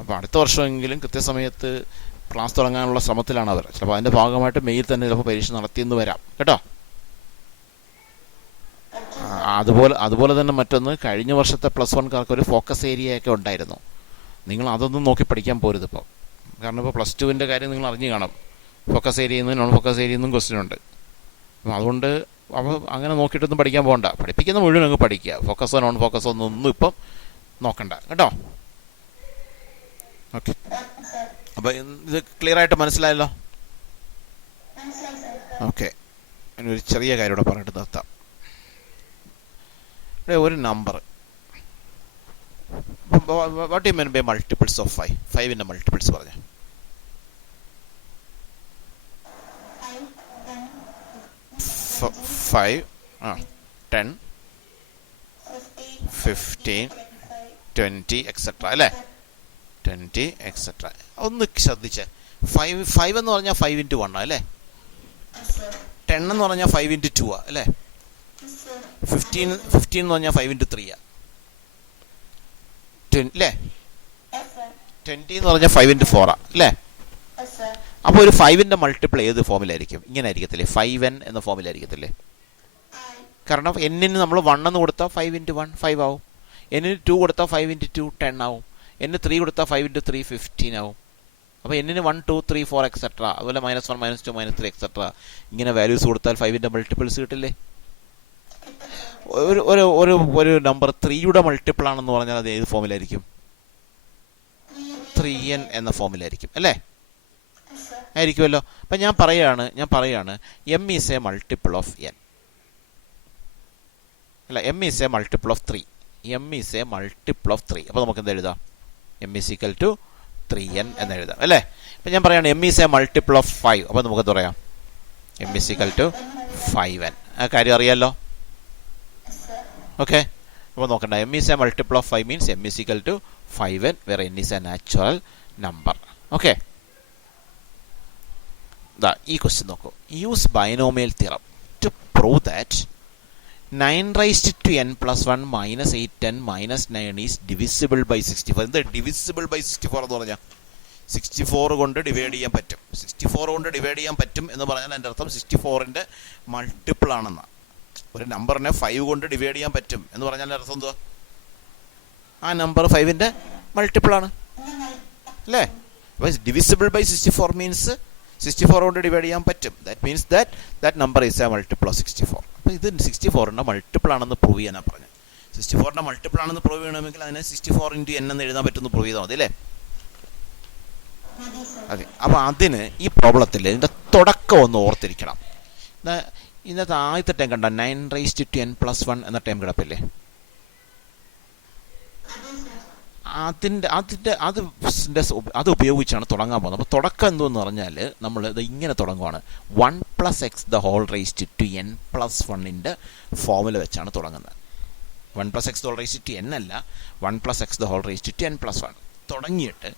അപ്പോൾ അടുത്ത വർഷമെങ്കിലും കൃത്യസമയത്ത് ക്ലാസ് തുടങ്ങാനുള്ള ശ്രമത്തിലാണ് അവർ. ചിലപ്പോൾ അതിൻ്റെ ഭാഗമായിട്ട് മെയ്യിൽ തന്നെ ചിലപ്പോൾ പരീക്ഷ നടത്തിയെന്ന് വരാം കേട്ടോ. അതുപോലെ തന്നെ മറ്റൊന്ന്, കഴിഞ്ഞ വർഷത്തെ +1-കാർക്ക് ഒരു ഫോക്കസ് ഏരിയയൊക്കെ ഉണ്ടായിരുന്നു. നിങ്ങൾ അതൊന്നും നോക്കി പഠിക്കാൻ പോരുത് ഇപ്പോൾ. കാരണം ഇപ്പോൾ +2-ൻ്റെ കാര്യം നിങ്ങൾ അറിഞ്ഞു കാണും. ഫോക്കസ് ഏരിയയിൽ നിന്നും നോൺ ഫോക്കസ് ഏരിയയിൽ നിന്നും ക്വസ്റ്റ്യൻ ഉണ്ട്. അപ്പം അതുകൊണ്ട് അങ്ങനെ നോക്കിയിട്ടൊന്നും പഠിക്കാൻ പോകണ്ട. പഠിപ്പിക്കുന്ന മുഴുവൻ അങ്ങ് പഠിക്കുക. ഫോക്കസോ നോൺ ഫോക്കസോ ഒന്നും ഇപ്പം നോക്കണ്ട കേട്ടോ. ഓക്കെ, അപ്പോൾ ഇത് ക്ലിയർ ആയിട്ട് മനസ്സിലായല്ലോ? ഓക്കെ, ഒരു ചെറിയ കാര്യം ഇവിടെ പറഞ്ഞിട്ട് നിർത്താം. ഇവിടെ ഒരു number, what you mean by multiples of 5? 5ന്റെ മൾട്ടിപ്പിൾസ് പറഞ്ഞ 5, 10, 15, 20 എക്സെട്ര അല്ലേ? 20 എക്സെട്ര. ഒന്ന് ശ്രദ്ധിച്ച്, 5 എന്ന് പറഞ്ഞാൽ 5 into 1 അല്ലേ? 10 എന്ന് പറഞ്ഞാൽ 5 into 2 അല്ലേ? 15 എന്ന് പറഞ്ഞാൽ 5 into 3 അല്ലേ? 20 എന്ന് പറഞ്ഞാൽ 5 into 4 അല്ലേ? അപ്പോൾ ഒരു 5ന്റെ മൾട്ടിപ്പിൾ ഏത് ഫോമിലായിരിക്കും? ഇങ്ങനെ ആയിരിക്കത്തില്ലേ? 5n എന്ന ഫോമിലായിരിക്കത്തില്ലേ? കാരണം n-ന് നമ്മൾ 1 എന്ന് കൊടുത്താൽ 5 into 1 5 ആവും. n-ന് 2 കൊടുത്താൽ 5 into 2 10 ആവും. n-ന് 3 കൊടുത്താൽ 5 into 3 15 ആവും. അപ്പോൾ n-ന് 1 2 3 4 എക്സെട്ര, അതുപോലെ -1 -2 -3 എക്സെട്ര ഇങ്ങനെ വാല്യൂസ് കൊടുത്താൽ 5ന്റെ മൾട്ടിപ്പിൾസ് കിട്ടില്ലേ? ഒരു നമ്പർ 3യുടെ മൾട്ടിപ്പിൾ ആണെന്ന് പറഞ്ഞാൽ അത് ഏത് ഫോമിലായിരിക്കും? 3n എന്ന ഫോമിലായിരിക്കും അല്ലേ? ആയിരിക്കുമല്ലോ. അപ്പം ഞാൻ പറയാണ് m is a multiple of n അല്ല, m is a multiple of 3. m is a multiple of 3. അപ്പോൾ നമുക്ക് എന്ത് എഴുതാം? m is equal to 3n എന്ന് എഴുതാം അല്ലേ? അപ്പം ഞാൻ പറയാണ് m is a multiple of 5. അപ്പോൾ നമുക്ക് എന്ത് പറയാം? m is equal to 5n. ആ കാര്യം അറിയാമല്ലോ. ഓക്കെ, അപ്പോൾ നോക്കണ്ട, m is a multiple of 5 means m is equal to 5n where n is a natural number. Okay, ഈ ക്വസ്റ്റ്യൻ നോക്കൂ. Use binomial theorem to prove that 9 raised to n plus 1 minus 8n minus 9 is divisible by 64. എന്ത് divisible by 64 എന്ന് പറഞ്ഞാൽ 64 കൊണ്ട് divide ചെയ്യാൻ പറ്റും. 64 കൊണ്ട് divide ചെയ്യാൻ പറ്റും എന്ന് പറഞ്ഞാൽ എൻ്റെ അർത്ഥം 64ന്റെ മൾട്ടിപ്പിൾ ആണെന്നാണ്. ഒരു നമ്പറിനെ 5 കൊണ്ട് ഡിവൈഡ് ചെയ്യാൻ പറ്റും എന്ന് പറഞ്ഞാൽ എൻ്റെ അർത്ഥം എന്തുവാ? ആ നമ്പർ 5ന്റെ മൾട്ടിപ്പിൾ ആണ് അല്ലേ? അപ്പോൾ ഡിവിസിബിൾ ബൈ 64 മീൻസ് 64 കൊണ്ട് ഡിവൈഡ് ചെയ്യാൻ പറ്റും. That means that number is a multiple of 64. അപ്പോൾ ഇത് 64ന്റെ മൾട്ടിപ്പിൾ ആണെന്ന് പ്രൂവ് ചെയ്യാനാണ് പറഞ്ഞത്. 64ന്റെ മൾട്ടിപ്പിൾ ആണെന്ന് പ്രൂവ് ചെയ്യണമെങ്കിൽ അതിനെ 64 into n എന്ന് എഴുതാൻ പറ്റുമെന്ന് പ്രൂവ് ചെയ്താൽ മതി അല്ലേ? അതെ. അപ്പോൾ അതിന് ഈ പ്രോബ്ലത്തിൽ ഇതിൻ്റെ തുടക്കം ഒന്ന് ഓർത്തിരിക്കണം. ഇതിനകത്ത് ആദ്യത്തെ ടൈം കണ്ട 9 raised to n plus 1 എന്ന ടൈം കിടപ്പില്ലേ? അത് ഉപയോഗിച്ചാണ് തുടങ്ങാൻ പോകുന്നത്. അപ്പോൾ തുടക്കം എന്തെന്ന് പറഞ്ഞാൽ നമ്മൾ ഇത് ഇങ്ങനെ തുടങ്ങുവാണ്. 1 + x the whole raised to n plus 1ൻ്റെ ഫോമുല വെച്ചാണ് തുടങ്ങുന്നത്. 1 + x the whole raised to n അല്ല, 1 + x the whole raised to n plus 1 തുടങ്ങിയിട്ട്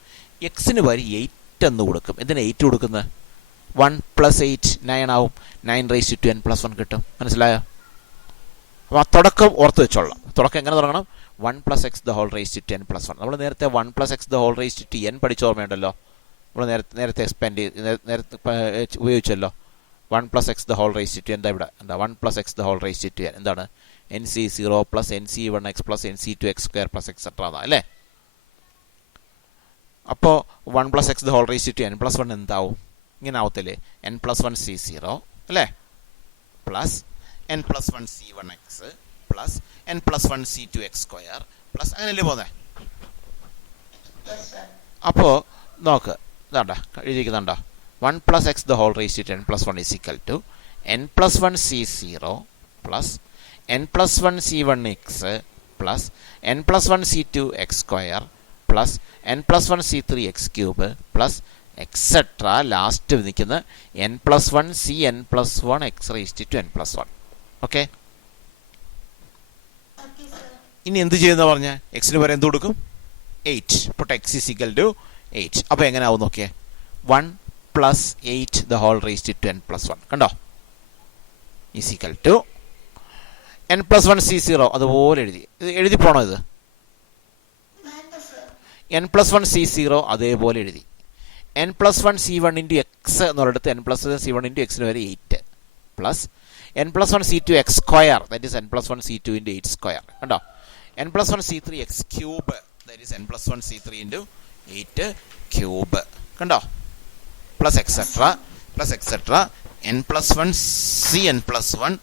എക്സിന് വരി 8 എന്ന് കൊടുക്കും. എന്തിനാ 8 കൊടുക്കുന്നത്? 1 + 8 9 ആവും. 9 raised to n plus 1 കിട്ടും. മനസ്സിലായോ? അപ്പോൾ ആ തുടക്കം ഓർത്ത് വെച്ചോളാം. തുടക്കം എങ്ങനെ തുടങ്ങണം? 1 + x the whole raised to n plus 1. നമ്മൾ നേരത്തെ 1 + x the whole raised to n പഠിച്ച ഓർമ്മയുണ്ടല്ലോ. നമ്മൾ നേരത്തെ എക്സ്പാൻഡ് നേരത്തെ ഉപയോഗിച്ചല്ലോ. 1 + x the whole raised to എന്താ ഇവിടെ? എന്താ 1 + x the whole raised to n എന്താണ്? nc0 + nc1x + nc2x² + എക്സെട്ര അല്ലേ? അപ്പോൾ 1 + x the whole raised to n plus 1 എന്താവും? ഇങ്ങനെ ആവത്തില്ലേ? n + 1 c0 അല്ലേ? Plus n + 1 c1x plus n + 1 c2x² plus അങ്ങനെയല്ലേ പോകുന്നത്? അപ്പോൾ നോക്ക്, ഇതാണ്ടാ എഴുതിയിരിക്കുന്നുണ്ടോ? 1 + x the whole raised to n plus 1 is equal to n + 1 c0 plus n + 1 c1x plus n + 1 c2x² plus n + 1 c3x³ plus etcetera last നിൽക്കുന്ന n + 1 cn + 1 x raised to n plus 1. Okay, ഇനി എന്ത് ചെയ്യുന്ന പറഞ്ഞാൽ എക്സിന് വരെ എന്ത് കൊടുക്കും? 8. Puttu x is equal to 8. അപ്പോൾ എങ്ങനെ ആവും നോക്കിയേ? 1 + 8 the whole raised to n plus 1 കണ്ടോ? is equal to n + 1 c0 അതുപോലെ എഴുതി പോണോ? ഇത് n + 1 c0 അതേപോലെ എഴുതി. n + 1 c1 into x എന്നുള്ളിടത്ത് n + 1 c1 into x വരെ 8 plus n + 1 c2x² that is n + 1 c2 into 8² കണ്ടോ? n + 1 c3x³ that is n + 1 c3 into 8³ കണ്ടോ? പ്ലസ് എക്സെട്ര n + 1 cn + 1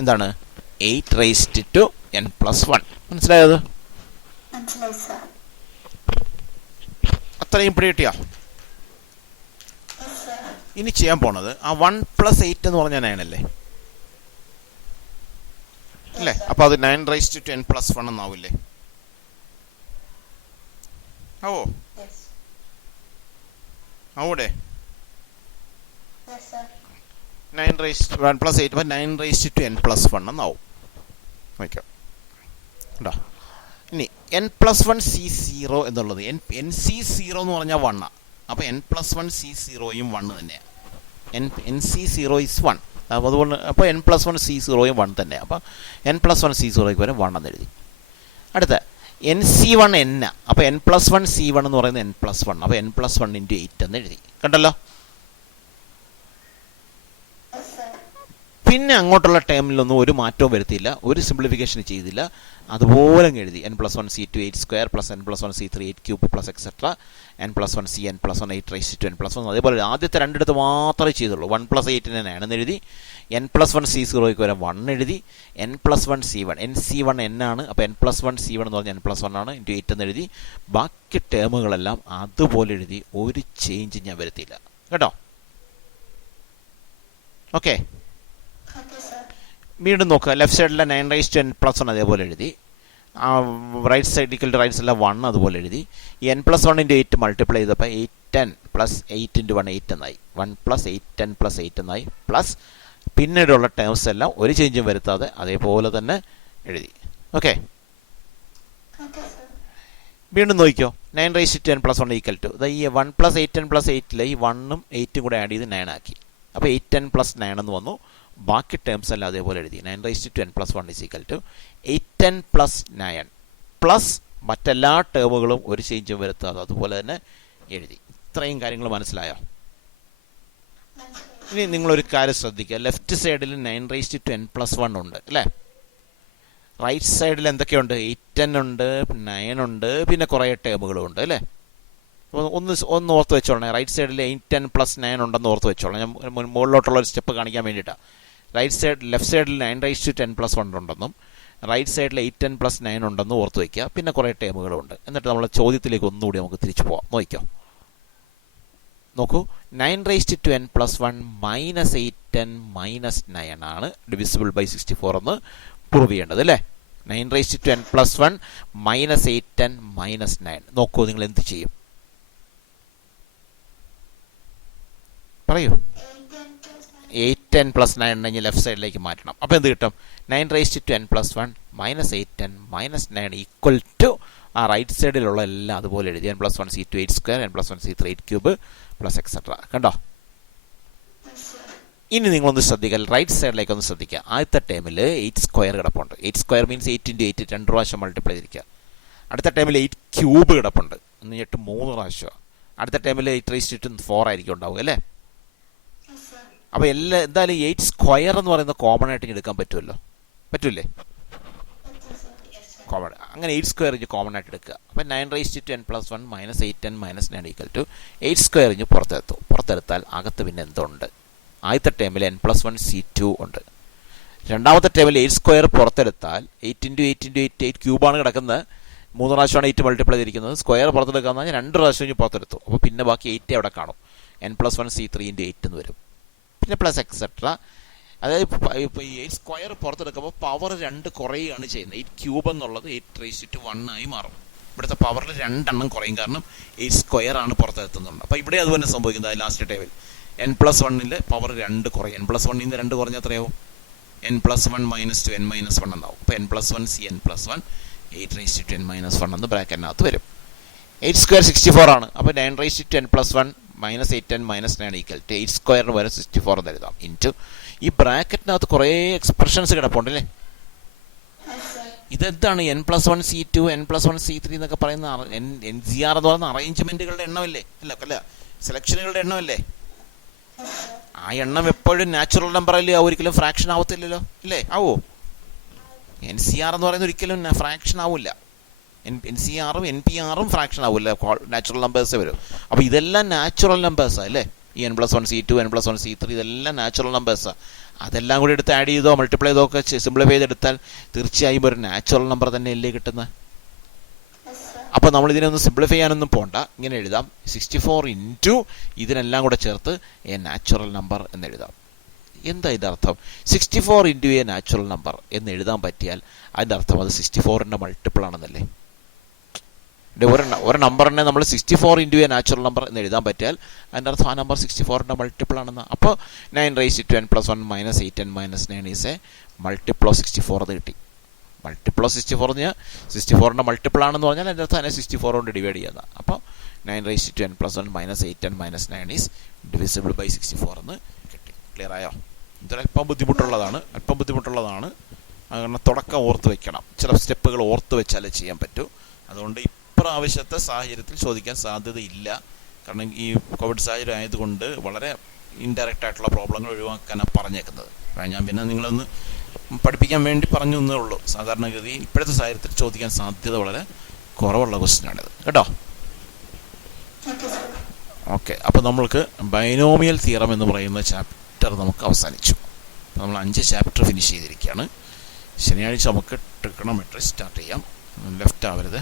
എന്താണ്? 8 raised to n plus 1. മനസ്സിലായത്? അത്രയും പിടികിട്ടിയോ? ഇനി ചെയ്യാൻ പോണത് ആ 1 + 8 എന്ന് പറഞ്ഞാൽ 9 അല്ലേ? അല്ലേ? അപ്പോൾ അത് 9^10+1 എന്നാവില്ലേ? ആവോ? ആവൂടെ? 9^1+8 9^10+1 എന്നാവും. വയ്ക്കാം കേട്ടോ. ഇനി n+1c0 എന്നുള്ളത് nc0 എന്ന് പറഞ്ഞാൽ 1. അപ്പോൾ n+1c0യും 1 തന്നെയാണ്. nc0 is 1. അതുകൊണ്ട് അപ്പോൾ n+1c0യും 1 തന്നെയാണ്. അപ്പോൾ n+1c0യ്ക്ക് വരെ 1 എന്ന് എഴുതി. അടുത്ത nc1 n. അപ്പോൾ n+1c1 എന്ന് പറയുന്നത് n+1. അപ്പോൾ n+1 × 8 എന്ന് എഴുതി. കണ്ടല്ലോ? പിന്നെ അങ്ങോട്ടുള്ള ടേമിലൊന്നും ഒരു മാറ്റവും വരുത്തിയില്ല, ഒരു സിംപ്ലിഫിക്കേഷൻ ചെയ്തില്ല. അതുപോലെ എഴുതി n+1c2 8² n+1c3 8³ etcetera n+1c n+1 8 n+1. അതേപോലെ ആദ്യത്തെ രണ്ടിടത്ത് മാത്രമേ ചെയ്തുള്ളൂ. 1+8 9 എഴുതി. n+1c0യ്ക്ക് വരെ 1 എഴുതി. n+1c1 nc1 n ആണ്. അപ്പോൾ n+1c1 എന്ന് പറഞ്ഞാൽ n+1 ആണ് × 8 എന്ന് എഴുതി. ബാക്കി ടേമുകളെല്ലാം അതുപോലെ എഴുതി. ഒരു ചേഞ്ച് ഞാൻ വരുത്തിയില്ല കേട്ടോ. ഓക്കെ, വീണ്ടും നോക്കുക. ലെഫ്റ്റ് സൈഡിലെ 9^n+1 അതേപോലെ എഴുതി. Right side equal to right സൈഡിലെ 1 അതുപോലെ എഴുതി. ഈ n+1 × 8 മൾട്ടിപ്ലൈ ചെയ്തപ്പോൾ 810 + 8 × 1 8 എന്നായി. 1 + 8 10 + 8 എന്നായി. പ്ലസ് പിന്നീടുള്ള ടേംസ് എല്ലാം ഒരു ചേഞ്ചും വരുത്താതെ അതേപോലെ തന്നെ എഴുതി. ഓക്കെ, വീണ്ടും നോക്കിക്കോ. 9^10+1 ഈക്വൽ ടു ഈ 1 + 8 + 8 ഈ 1ഉം 8ഉം കൂടെ ആഡ് ചെയ്ത് 9 ആക്കി. അപ്പോൾ 810 + 9 എന്ന് വന്നു. ബാക്കി ടേംസ് എല്ലാം അതേപോലെ എഴുതി. 9^10+1 is equal to 810 + 9 പ്ലസ് മറ്റെല്ലാ ടേമുകളും ഒരു ചേഞ്ചും വരുത്താതെ അതുപോലെ തന്നെ എഴുതി. ഇത്രയും കാര്യങ്ങൾ മനസ്സിലായോ? ഇനി നിങ്ങളൊരു കാര്യം ശ്രദ്ധിക്കുക. ലെഫ്റ്റ് സൈഡിൽ 9^10+1 ഉണ്ട് അല്ലേ? റൈറ്റ് സൈഡിൽ എന്തൊക്കെയുണ്ട്? 810 ഉണ്ട്, 9 ഉണ്ട്, പിന്നെ കുറേ ടേമുകളും ഉണ്ട് അല്ലേ? ഒന്ന് ഓർത്ത് വെച്ചോളണേ. റൈറ്റ് സൈഡിൽ 810 + 9 ഉണ്ടെന്ന് ഓർത്ത് വെച്ചോളാം. ഞാൻ മുകളിലോട്ടുള്ള ഒരു സ്റ്റെപ്പ് കാണിക്കാൻ വേണ്ടിയിട്ടാണ്. ലെഫ്റ്റ് സൈഡിൽ 9^10+1 ഉണ്ടെന്നും റൈറ്റ് സൈഡിൽ 810 + 9 ഉണ്ടെന്നും ഓർത്ത് വയ്ക്കുക. പിന്നെ കുറേ ടേമുകളുണ്ട്. എന്നിട്ട് നമ്മളെ ചോദ്യത്തിലേക്ക് ഒന്നുകൂടി നമുക്ക് തിരിച്ചു പോവാം. നോക്കൂ. 9^10+1 - 810 - 9 ആണ് ഡിവിസിബിൾ ബൈ 64 എന്ന് പ്രൂവ് ചെയ്യേണ്ടത് അല്ലേ? 9^10+1 - 810 - 9. നോക്കൂ, നിങ്ങൾ എന്ത് ചെയ്യും? പറയൂ. 810 + 9 ഉണ്ടെങ്കിൽ ലെഫ്റ്റ് സൈഡിലേക്ക് മാറ്റണം. അപ്പോൾ എന്ത് കിട്ടും? 9^10+1 - 810 - 9 ഈക്വൽ ടു ആ റൈറ്റ് സൈഡിലുള്ള എല്ലാം അതുപോലെ എഴുതി. n+1c2 8² n+1c3 8³ etcetera. കണ്ടോ? ഇനി നിങ്ങളൊന്ന് ശ്രദ്ധിക്കുക. റൈറ്റ് സൈഡിലേക്ക് ഒന്ന് ശ്രദ്ധിക്കുക. ആദ്യത്തെ ടേമിൽ 8² കിടപ്പുണ്ട്. 8² മീൻസ് 8 × 8 2 പ്രാവശ്യം മൾട്ടിപ്ലൈ ചെയ്തിരിക്കുക. അടുത്ത ടേമിൽ 8³ കിടപ്പുണ്ട്. 3 പ്രാവശ്യം. അടുത്ത ടേമിൽ 8^4 ആയിരിക്കും ഉണ്ടാവുക അല്ലേ? അപ്പോൾ എന്തായാലും 8² എന്ന് പറയുന്നത് കോമൺ ആയിട്ട് എടുക്കാൻ പറ്റുമല്ലോ? പറ്റൂലേ? കോമൺ. അങ്ങനെ 8² കോമൺ ആയിട്ട് എടുക്കുക. അപ്പം 9^10+1 - 810 - 9 ഈക്വൽ ടു 8² പുറത്തെടുത്താൽ അകത്ത് പിന്നെ എന്തുണ്ട്? ആദ്യത്തെ ടേമിൽ n+1c2 ഉണ്ട്. രണ്ടാമത്തെ ടേമിൽ 8² പുറത്തെടുത്താൽ 8 × 8 × 8 8³ കിടക്കുന്നത്. 3 പ്രാവശ്യമാണ് 8 മൾട്ടിപ്ലൈ ചെയ്തിരിക്കുന്നത്. സ്ക്വയർ പുറത്തെടുക്കാന്ന് പറഞ്ഞാൽ 2 പ്രാവശ്യം പുറത്തെടുത്തു. അപ്പോൾ പിന്നെ ബാക്കി 8 അവിടെ കാണും. n+1c3 × 8 എന്ന് വരും. പിന്നെ പ്ലസ് എക്സെട്ര. അതായത് ഇപ്പോൾ ഈ 8² പുറത്തെടുക്കുമ്പോൾ പവർ 2 കുറയുകയാണ് ചെയ്യുന്നത്. 8³ എന്നുള്ളത് 8^1 ആയി മാറും. ഇവിടുത്തെ പവറിൽ 2 എണ്ണം കുറയും. കാരണം 8² ആണ് പുറത്തെടുത്തുന്നുണ്ട്. അപ്പോൾ ഇവിടെ അതുപോലെ സംഭവിക്കുന്നത്. ലാസ്റ്റ് ടേബിൾ n+1 പവർ 2 കുറയും. n+1 2 കുറഞ്ഞ എത്രയാവും? n+1 - 2 n - 1 എന്നാവും. അപ്പോൾ n+1c n+1 8^10 - 1 എന്ന് ബ്രാക്കറ്റിനകത്ത് വരും. 8² 64 ആണ്. അപ്പോൾ 9^10+1 - 810 - 9 ഈക്വൽ ടു 8² വരെ 64 എന്ന് എഴുതാം. ഇൻറ്റു ഈ ബ്രാക്കറ്റിനകത്ത് കുറേ എക്സ്പ്രഷൻസ് കിടപ്പുണ്ടല്ലേ? ഇതെന്താണ്? n+1c2 n+1c3 എന്നൊക്കെ പറയുന്ന NCR എന്ന് പറയുന്ന അറേഞ്ച്മെന്റുകളുടെ എണ്ണമല്ലേ? അല്ല, സെലക്ഷനുകളുടെ എണ്ണമല്ലേ? ആ എണ്ണം എപ്പോഴും നാച്ചുറൽ നമ്പർ അല്ലേ? ഒരിക്കലും ഫ്രാക്ഷൻ ആവത്തില്ലല്ലോ അല്ലേ? ആവോ? NCR എന്ന് പറയുന്നത് ഒരിക്കലും ഫ്രാക്ഷൻ ആവില്ല. NCRഉം NPRഉം ഫ്രാക്ഷൻ ആവില്ല. നാച്ചുറൽ നമ്പേഴ്സേ വരും. അപ്പോൾ ഇതെല്ലാം നാച്ചുറൽ നമ്പേഴ്സാണ് അല്ലേ? ഈ n+1c2 n+1c3 ഇതെല്ലാം നാച്ചുറൽ നമ്പേഴ്സാണ്. അതെല്ലാം കൂടി എടുത്ത് ആഡ് ചെയ്തോ മൾട്ടിപ്ലൈ ചെയ്തോ ഒക്കെ സിംപ്ലിഫൈ ചെയ്തെടുത്താൽ തീർച്ചയായും ഒരു നാച്ചുറൽ നമ്പർ തന്നെയല്ലേ കിട്ടുന്നത്? അപ്പോൾ നമ്മൾ ഇതിനൊന്ന് സിംപ്ലിഫൈ ചെയ്യാനൊന്നും പോകണ്ട. ഇങ്ങനെ എഴുതാം. 64 ഇൻറ്റു ഇതിനെല്ലാം കൂടെ ചേർത്ത് എ നാച്ചുറൽ നമ്പർ എന്ന് എഴുതാം. എന്താ അതിൻ്റെ അർത്ഥം? 64 ഇൻറ്റു എ നാച്ചുറൽ നമ്പർ എന്ന് എഴുതാൻ പറ്റിയാൽ അതിൻ്റെ അർത്ഥം അത് 64ൻ്റെ മൾട്ടിപ്പിൾ ആണെന്നല്ലേ. ഒരു നമ്പറിനെ നമ്മൾ 64 ഇൻറ്റു എ നാച്ചുറൽ നമ്പർ എന്ന് എഴുതാൻ പറ്റിയാൽ അതിൻ്റെ അർത്ഥം ആ നമ്പർ 64ൻ്റെ മൾട്ടിപ്പിൾ ആണെന്ന്. അപ്പോൾ 9 raise to n + 1 - 8n - 9 is a multiple of 64 എന്ന് കിട്ടി. മൾട്ടിപ്പിൾ ഓഫ് 64 എന്ന് പറഞ്ഞാൽ 64ൻ്റെ മൾട്ടിപ്പിൾ ആണെന്ന് പറഞ്ഞാൽ അതിൻ്റെ അർത്ഥം അതിനെ 64 കൊണ്ട് ഡിവൈഡ് ചെയ്യുന്നത്. അപ്പോൾ 9 raise to n + 1 - 8n - 9 is divisible by 64 എന്ന് കിട്ടി. ക്ലിയർ ആയോ? ഇതൊരു അല്പം ബുദ്ധിമുട്ടുള്ളതാണ്. കാരണം തുടക്കം ഓർത്ത് വെക്കണം. ചില സ്റ്റെപ്പുകൾ ഓർത്ത് വെച്ചാലേ ചെയ്യാൻ പറ്റൂ. അതുകൊണ്ട് ഇപ്രാവശ്യത്തെ സാഹചര്യത്തിൽ ചോദിക്കാൻ സാധ്യതയില്ല. കാരണം ഈ കോവിഡ് സാഹചര്യം ആയതുകൊണ്ട് വളരെ ഇൻഡയറക്റ്റ് ആയിട്ടുള്ള പ്രോബ്ലങ്ങൾ ഒഴിവാക്കാനാണ് പറഞ്ഞേക്കുന്നത്. ഞാൻ പിന്നെ നിങ്ങളൊന്ന് പഠിപ്പിക്കാൻ വേണ്ടി പറഞ്ഞു എന്നേ ഉള്ളൂ. സാധാരണഗതി ഇപ്പോഴത്തെ സാഹചര്യത്തിൽ ചോദിക്കാൻ സാധ്യത വളരെ കുറവുള്ള ക്വസ്റ്റ്യനാണിത് കേട്ടോ. ഓക്കെ, അപ്പോൾ നമ്മൾക്ക് ബൈനോമിയൽ തിയറം എന്ന് പറയുന്ന ചാപ്റ്റർ നമുക്ക് അവസാനിച്ചു. നമ്മൾ 5 ചാപ്റ്റർ ഫിനിഷ് ചെയ്തിരിക്കുകയാണ്. ശനിയാഴ്ച നമുക്ക് ട്രിഗണോമെട്രി സ്റ്റാർട്ട് ചെയ്യാം. ലെഫ്റ്റ് ആവരുത്.